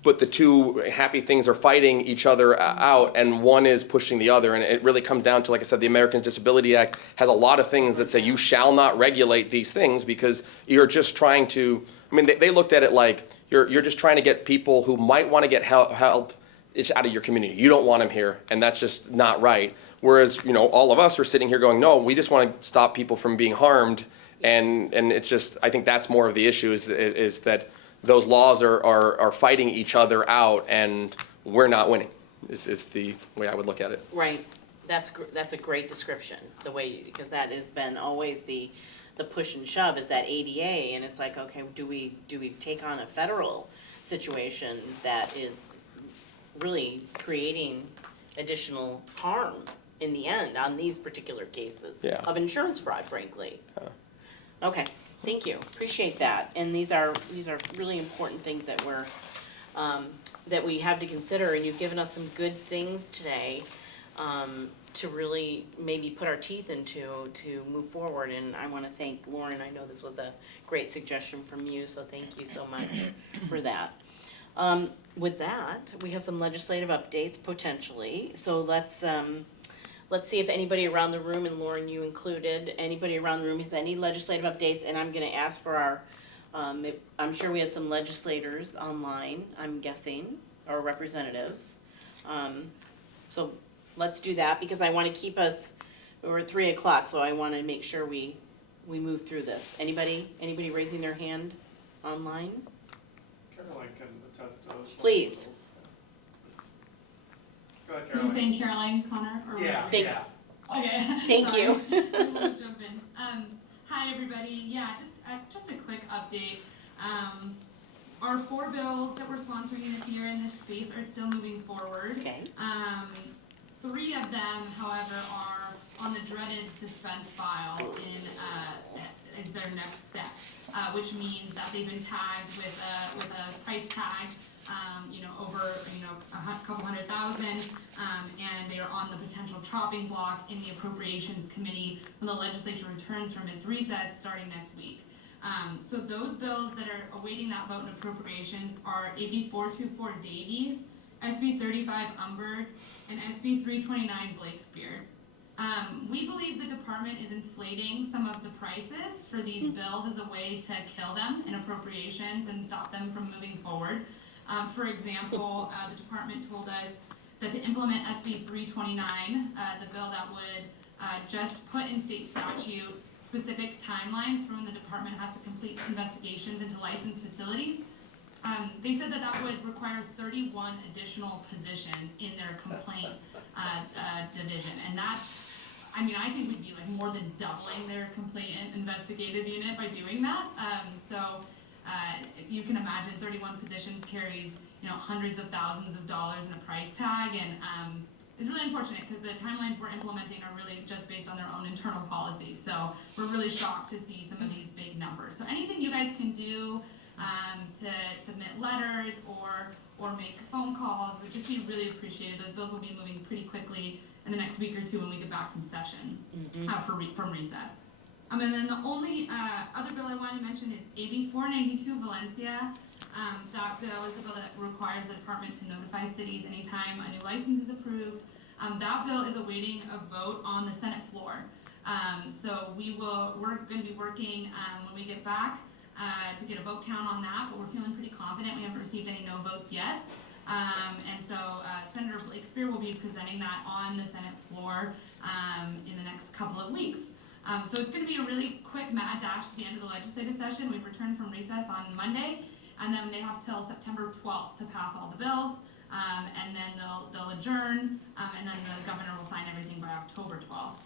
but the two happy things are fighting each other out, and one is pushing the other. And it really comes down to, like I said, the Americans with Disability Act has a lot of things that say you shall not regulate these things because you're just trying to, I mean, they looked at it like you're just trying to get people who might want to get help it's out of your community. You don't want them here, and that's just not right. Whereas, you know, all of us are sitting here going, no, we just want to stop people from being harmed, and it's just, I think that's more of the issue is that those laws are fighting each other out, and we're not winning, is the way I would look at it. Right, that's a great description, the way, because that has been always the push and shove is that ADA, and it's like, okay, do we take on a federal situation that is really creating additional harm in the end on these particular cases of insurance fraud, frankly. Okay, thank you, appreciate that. And these are really important things that that we have to consider, and you've given us some good things today to really maybe put our teeth into to move forward. And I want to thank Lauren. I know this was a great suggestion from you, so thank you so much for that. With that, we have some legislative updates potentially. So let's see if anybody around the room, and Lauren, you included, anybody around the room has any legislative updates. And I'm going to ask for our, I'm sure we have some legislators online, I'm guessing, or representatives. So let's do that because I want to keep us, we're at 3 o'clock, so I want to make sure we move through this. Anybody raising their hand online? Caroline can attest to those. Please. Go ahead, Are you Caroline. saying Caroline Connor? Or Yeah, whatever? yeah. Okay. Thank Sorry. you. I'm gonna jump in. Hi everybody. Yeah, just a quick update. Our 4 bills that we're sponsoring this year in this space are still moving forward. Okay. 3 of them, however, are on the dreaded suspense file is their next step, which means that they've been tagged with a price tag, over a couple $100,000, and they are on the potential chopping block in the Appropriations Committee when the legislature returns from its recess starting next week. So those bills that are awaiting that vote in appropriations are AB 424 Davies, SB 35 Umberg, and SB 329 Blakespear. We believe the department is inflating some of the prices for these bills as a way to kill them in appropriations and stop them from moving forward. For example, the department told us that to implement SB 329, the bill that would just put in state statute specific timelines for when the department has to complete investigations into licensed facilities. They said that would require 31 additional positions in their complaint division, and that's, I think we'd be like more than doubling their complaint investigative unit by doing that. You can imagine 31 positions carries hundreds of thousands of dollars in a price tag, and it's really unfortunate because the timelines we're implementing are really just based on their own internal policies. So we're really shocked to see some of these big numbers. So anything you guys can do to submit letters or make phone calls would just be really appreciated. Those bills will be moving pretty quickly in the next week or two when we get back from session from recess. And then the only other bill I wanted to mention is AB 492 Valencia. That bill is the bill that requires the department to notify cities anytime a new license is approved. That bill is awaiting a vote on the Senate floor. So we're going to be working when we get back to get a vote count on that, but we're feeling pretty confident. We haven't received any no votes yet. And so Senator Blakespear will be presenting that on the Senate floor in the next couple of weeks. So it's going to be a really quick mad dash to the end of the legislative session. We've returned from recess on Monday, and then they have till September 12th to pass all the bills, and then they'll adjourn, and then the governor will sign everything by October 12th.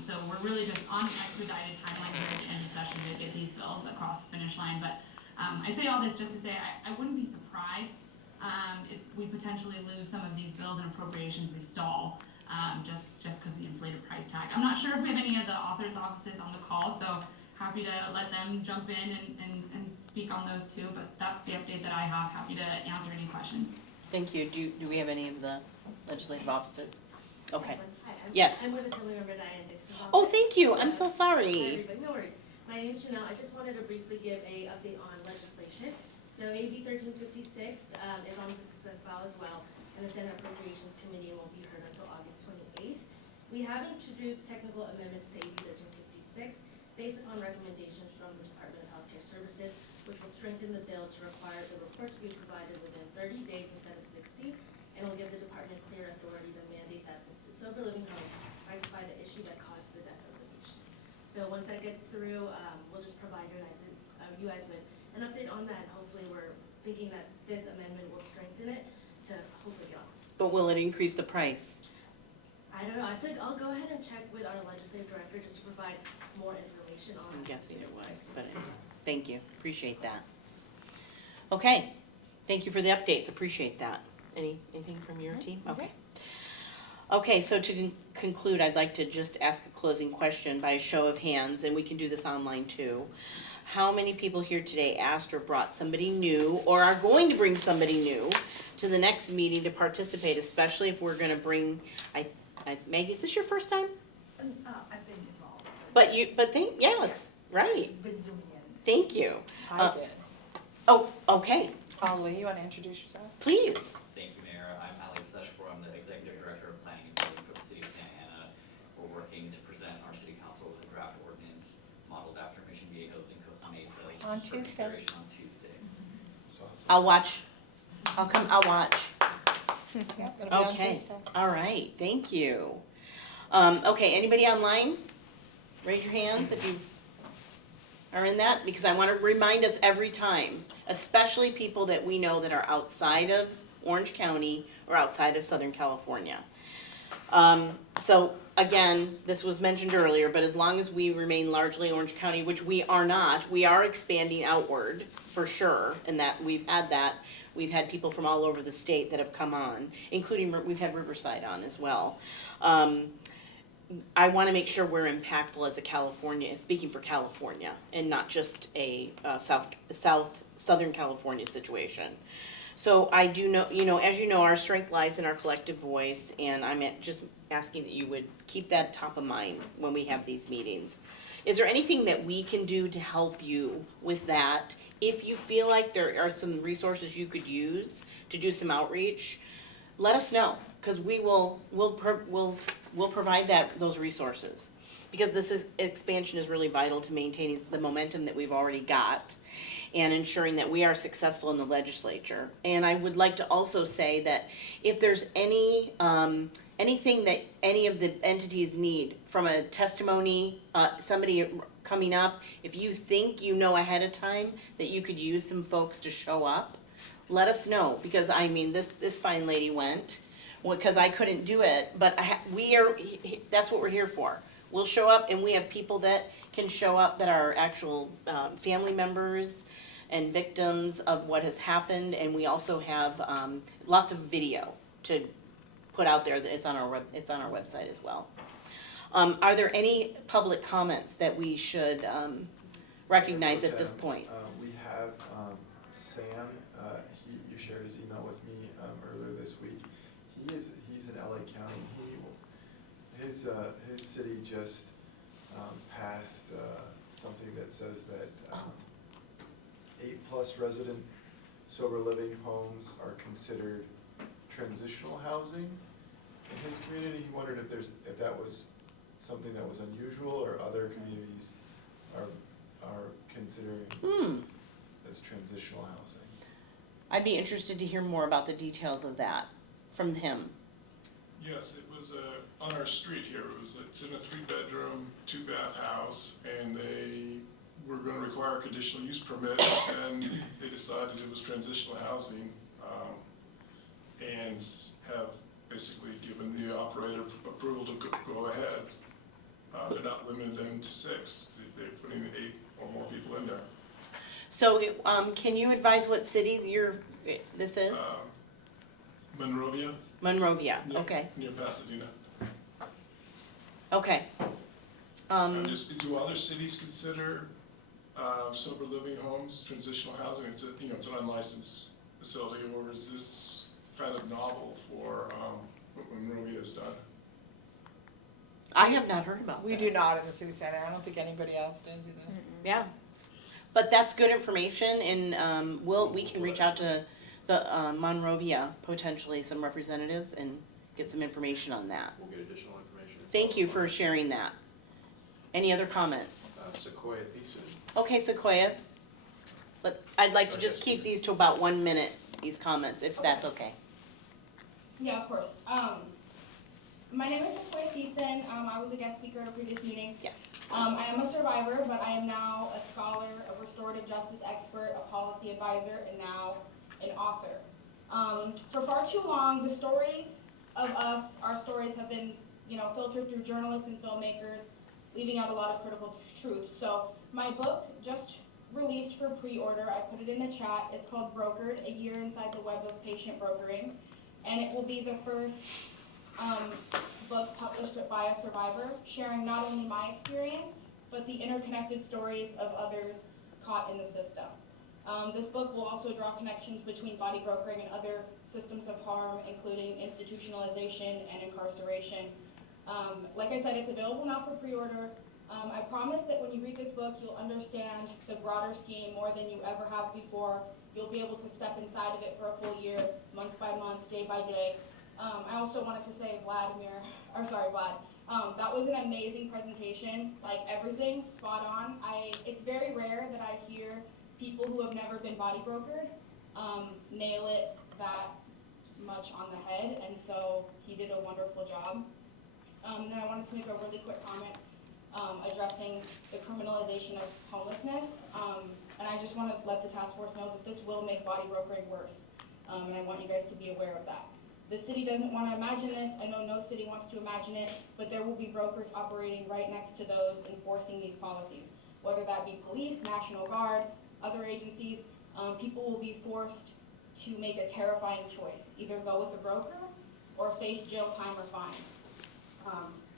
So we're really just on an expedited timeline here at the end of the session to get these bills across the finish line. But I say all this just to say I wouldn't be surprised if we potentially lose some of these bills and appropriations they stall. Just because of the inflated price tag. I'm not sure if we have any of the author's offices on the call, so happy to let them jump in and speak on those too, but that's the update that I have. Happy to answer any questions. Thank you. Do we have any of the legislative offices? Okay. Hi, Yes. I'm with Assemblymember Diane Dixon's office. Oh, thank you. I'm so Hi, sorry. everybody. No worries. My name is Janelle. I just wanted to briefly give a update on legislation. So AB 1356 is on the system file as well, and the Senate Appropriations Committee won't be heard until August 28th. We have introduced technical amendments to AB 1356 based upon recommendations from the Department of Healthcare Services, which will strengthen the bill to require the report to be provided within 30 days instead of 60, and will give the department clear authority to mandate that the sober living homes rectify the issue that caused the death of the patient. So once that gets through, we'll just provide you guys with an update on that, and hopefully we're thinking that this amendment will strengthen it to hopefully get on. But will it increase the price? I don't know, I'll go ahead and check with our legislative director just to provide more information on I'm that. guessing it was, but thank you. Appreciate that. Okay. Thank you for the updates. Appreciate that. Anything from your team? Okay. Okay, so to conclude, I'd like to just ask a closing question by a show of hands, and we can do this online too. How many people here today asked or brought somebody new or are going to bring somebody new to the next meeting to participate, especially if we're gonna bring, Maggie, is this your first time? I've been involved. Yes, right. Been zooming in. Thank you. I did. Oh, okay, Ali, you want to introduce yourself? please. Thank you, Mayor. I'm Ali Seshpur. I'm the Executive Director of Planning and Building for the City of Santa Ana. We're working to present our City Council with a draft ordinance modeled after Mission Viejo's and Costa Mesa. On for Tuesday. consideration on Tuesday. I'll watch. I'll watch. Yeah, it'll be on Okay, Tuesday. all right, thank you. Okay, anybody online? Raise your hands if you are in that, because I want to remind us every time, especially people that we know that are outside of Orange County or outside of Southern California. So again, this was mentioned earlier, but as long as we remain largely Orange County, which we are not, we are expanding outward for sure, and that we've had that. We've had people from all over the state that have come on, including, we've had Riverside on as well. I want to make sure we're impactful as a California, speaking for California, and not just a Southern California situation. So I do know, as you know, our strength lies in our collective voice, and I'm just asking that you would keep that top of mind when we have these meetings. Is there anything that we can do to help you with that? If you feel like there are some resources you could use to do some outreach, let us know, because we'll provide those resources. Because this expansion is really vital to maintaining the momentum that we've already got and ensuring that we are successful in the legislature. And I would like to also say that if there's anything that any of the entities need from a testimony, somebody coming up, if you think you know ahead of time that you could use some folks to show up, let us know, because I mean, this fine lady went, because I couldn't do it, but that's what we're here for. We'll show up, and we have people that can show up that are actual family members and victims of what has happened, and we also have lots of video to put out there. That it's on our website as well. Are there any public comments that we should recognize at this point? We have Sam. You shared his email with me earlier this week. He's in LA County. His city just passed something that says that 8+ resident sober living homes are considered transitional housing in his community. He wondered if that was something that was unusual, or other communities are considering as transitional housing. I'd be interested to hear more about the details of that from him. Yes, it was on our street here. It's in a 3-bedroom, 2-bath house, and they were going to require a conditional use permit, and they decided it was transitional housing, and have basically given the operator approval to go ahead. They're not limiting them to 6. They're putting 8 or more people in there. So, can you advise what city this is? Monrovia. Monrovia, okay. Near Pasadena. Okay. Do other cities consider sober living homes transitional housing? It's an unlicensed facility, or is this kind of novel for what Monrovia has done? I have not heard about We this. do not in the city center. I don't think anybody else does either. Yeah, but that's good information, and we can reach out to the Monrovia, potentially some representatives, and get some information on that. We'll get additional information. Thank you for sharing that. Any other comments? Sequoia Thiessen. Okay, Sequoia, but I'd like to just keep these to about 1 minute, these comments, if that's okay. Yeah, of course. My name is Sequoia Thiessen. I was a guest speaker at a previous meeting. Yes. I am a survivor, but I am now a scholar, a restorative justice expert, a policy advisor, and now an author. For far too long, the stories of us, our stories have been, filtered through journalists and filmmakers, leaving out a lot of critical truths. So my book just released for pre-order. I put it in the chat. It's called Brokered, A Year Inside the Web of Patient Brokering. And it will be the first book published by a survivor, sharing not only my experience, but the interconnected stories of others caught in the system. This book will also draw connections between body brokering and other systems of harm, including institutionalization and incarceration. Like I said, it's available now for pre-order. I promise that when you read this book, you'll understand the broader scheme more than you ever have before. You'll be able to step inside of it for a full year, month by month, day by day. I also wanted to say, Vlad, that was an amazing presentation, like everything, spot on. It's very rare that I hear people who have never been body brokered nail it that much on the head, and so he did a wonderful job. Then I wanted to make a really quick comment addressing the criminalization of homelessness, and I just want to let the task force know that this will make body brokering worse, and I want you guys to be aware of that. The city doesn't want to imagine this. I know no city wants to imagine it, but there will be brokers operating right next to those enforcing these policies, whether that be police, National Guard, other agencies. People will be forced to make a terrifying choice, either go with a broker or face jail time or fines.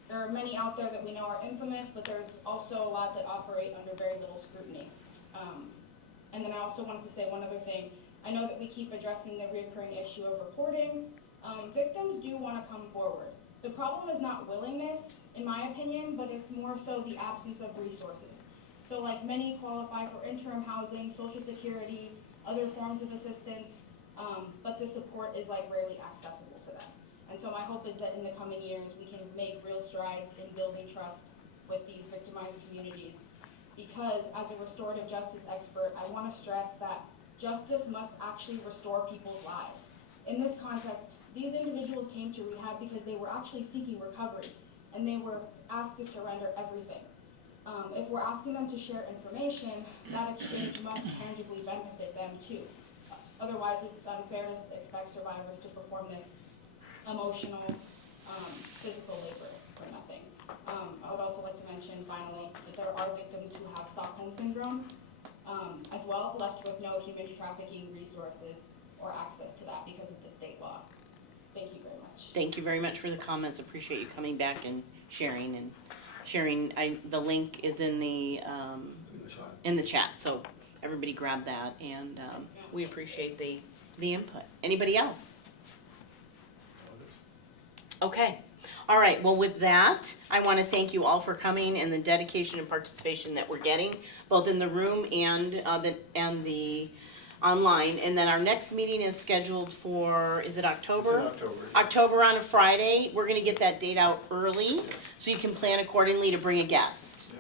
There are many out there that we know are infamous, but there's also a lot that operate under very little scrutiny. And then I also wanted to say one other thing. I know that we keep addressing the reoccurring issue of reporting. Victims do want to come forward. The problem is not willingness, in my opinion, but it's more so the absence of resources. So like many qualify for interim housing, Social Security, other forms of assistance, but the support is like rarely accessible to them. And so my hope is that in the coming years, we can make real strides in building trust with these victimized communities. Because as a restorative justice expert, I want to stress that justice must actually restore people's lives. In this context, these individuals came to rehab because they were actually seeking recovery, and they were asked to surrender everything. If we're asking them to share information, that exchange must tangibly benefit them too. Otherwise, it's unfair to expect survivors to perform this emotional, physical labor for nothing. I would also like to mention, finally, that there are victims who have Stockholm Syndrome as well, left with no human trafficking resources or access to that because of the state law. Thank you very much. Thank you very much for the comments. Appreciate you coming back and sharing. The link is in the chat, so everybody grab that, and we appreciate the input. Anybody else? Okay. All right. Well, with that, I want to thank you all for coming and the dedication and participation that we're getting, both in the room and the online. And then our next meeting is scheduled for, is it October? It's in October. October on a Friday. We're going to get that date out early so you can plan accordingly to bring a guest.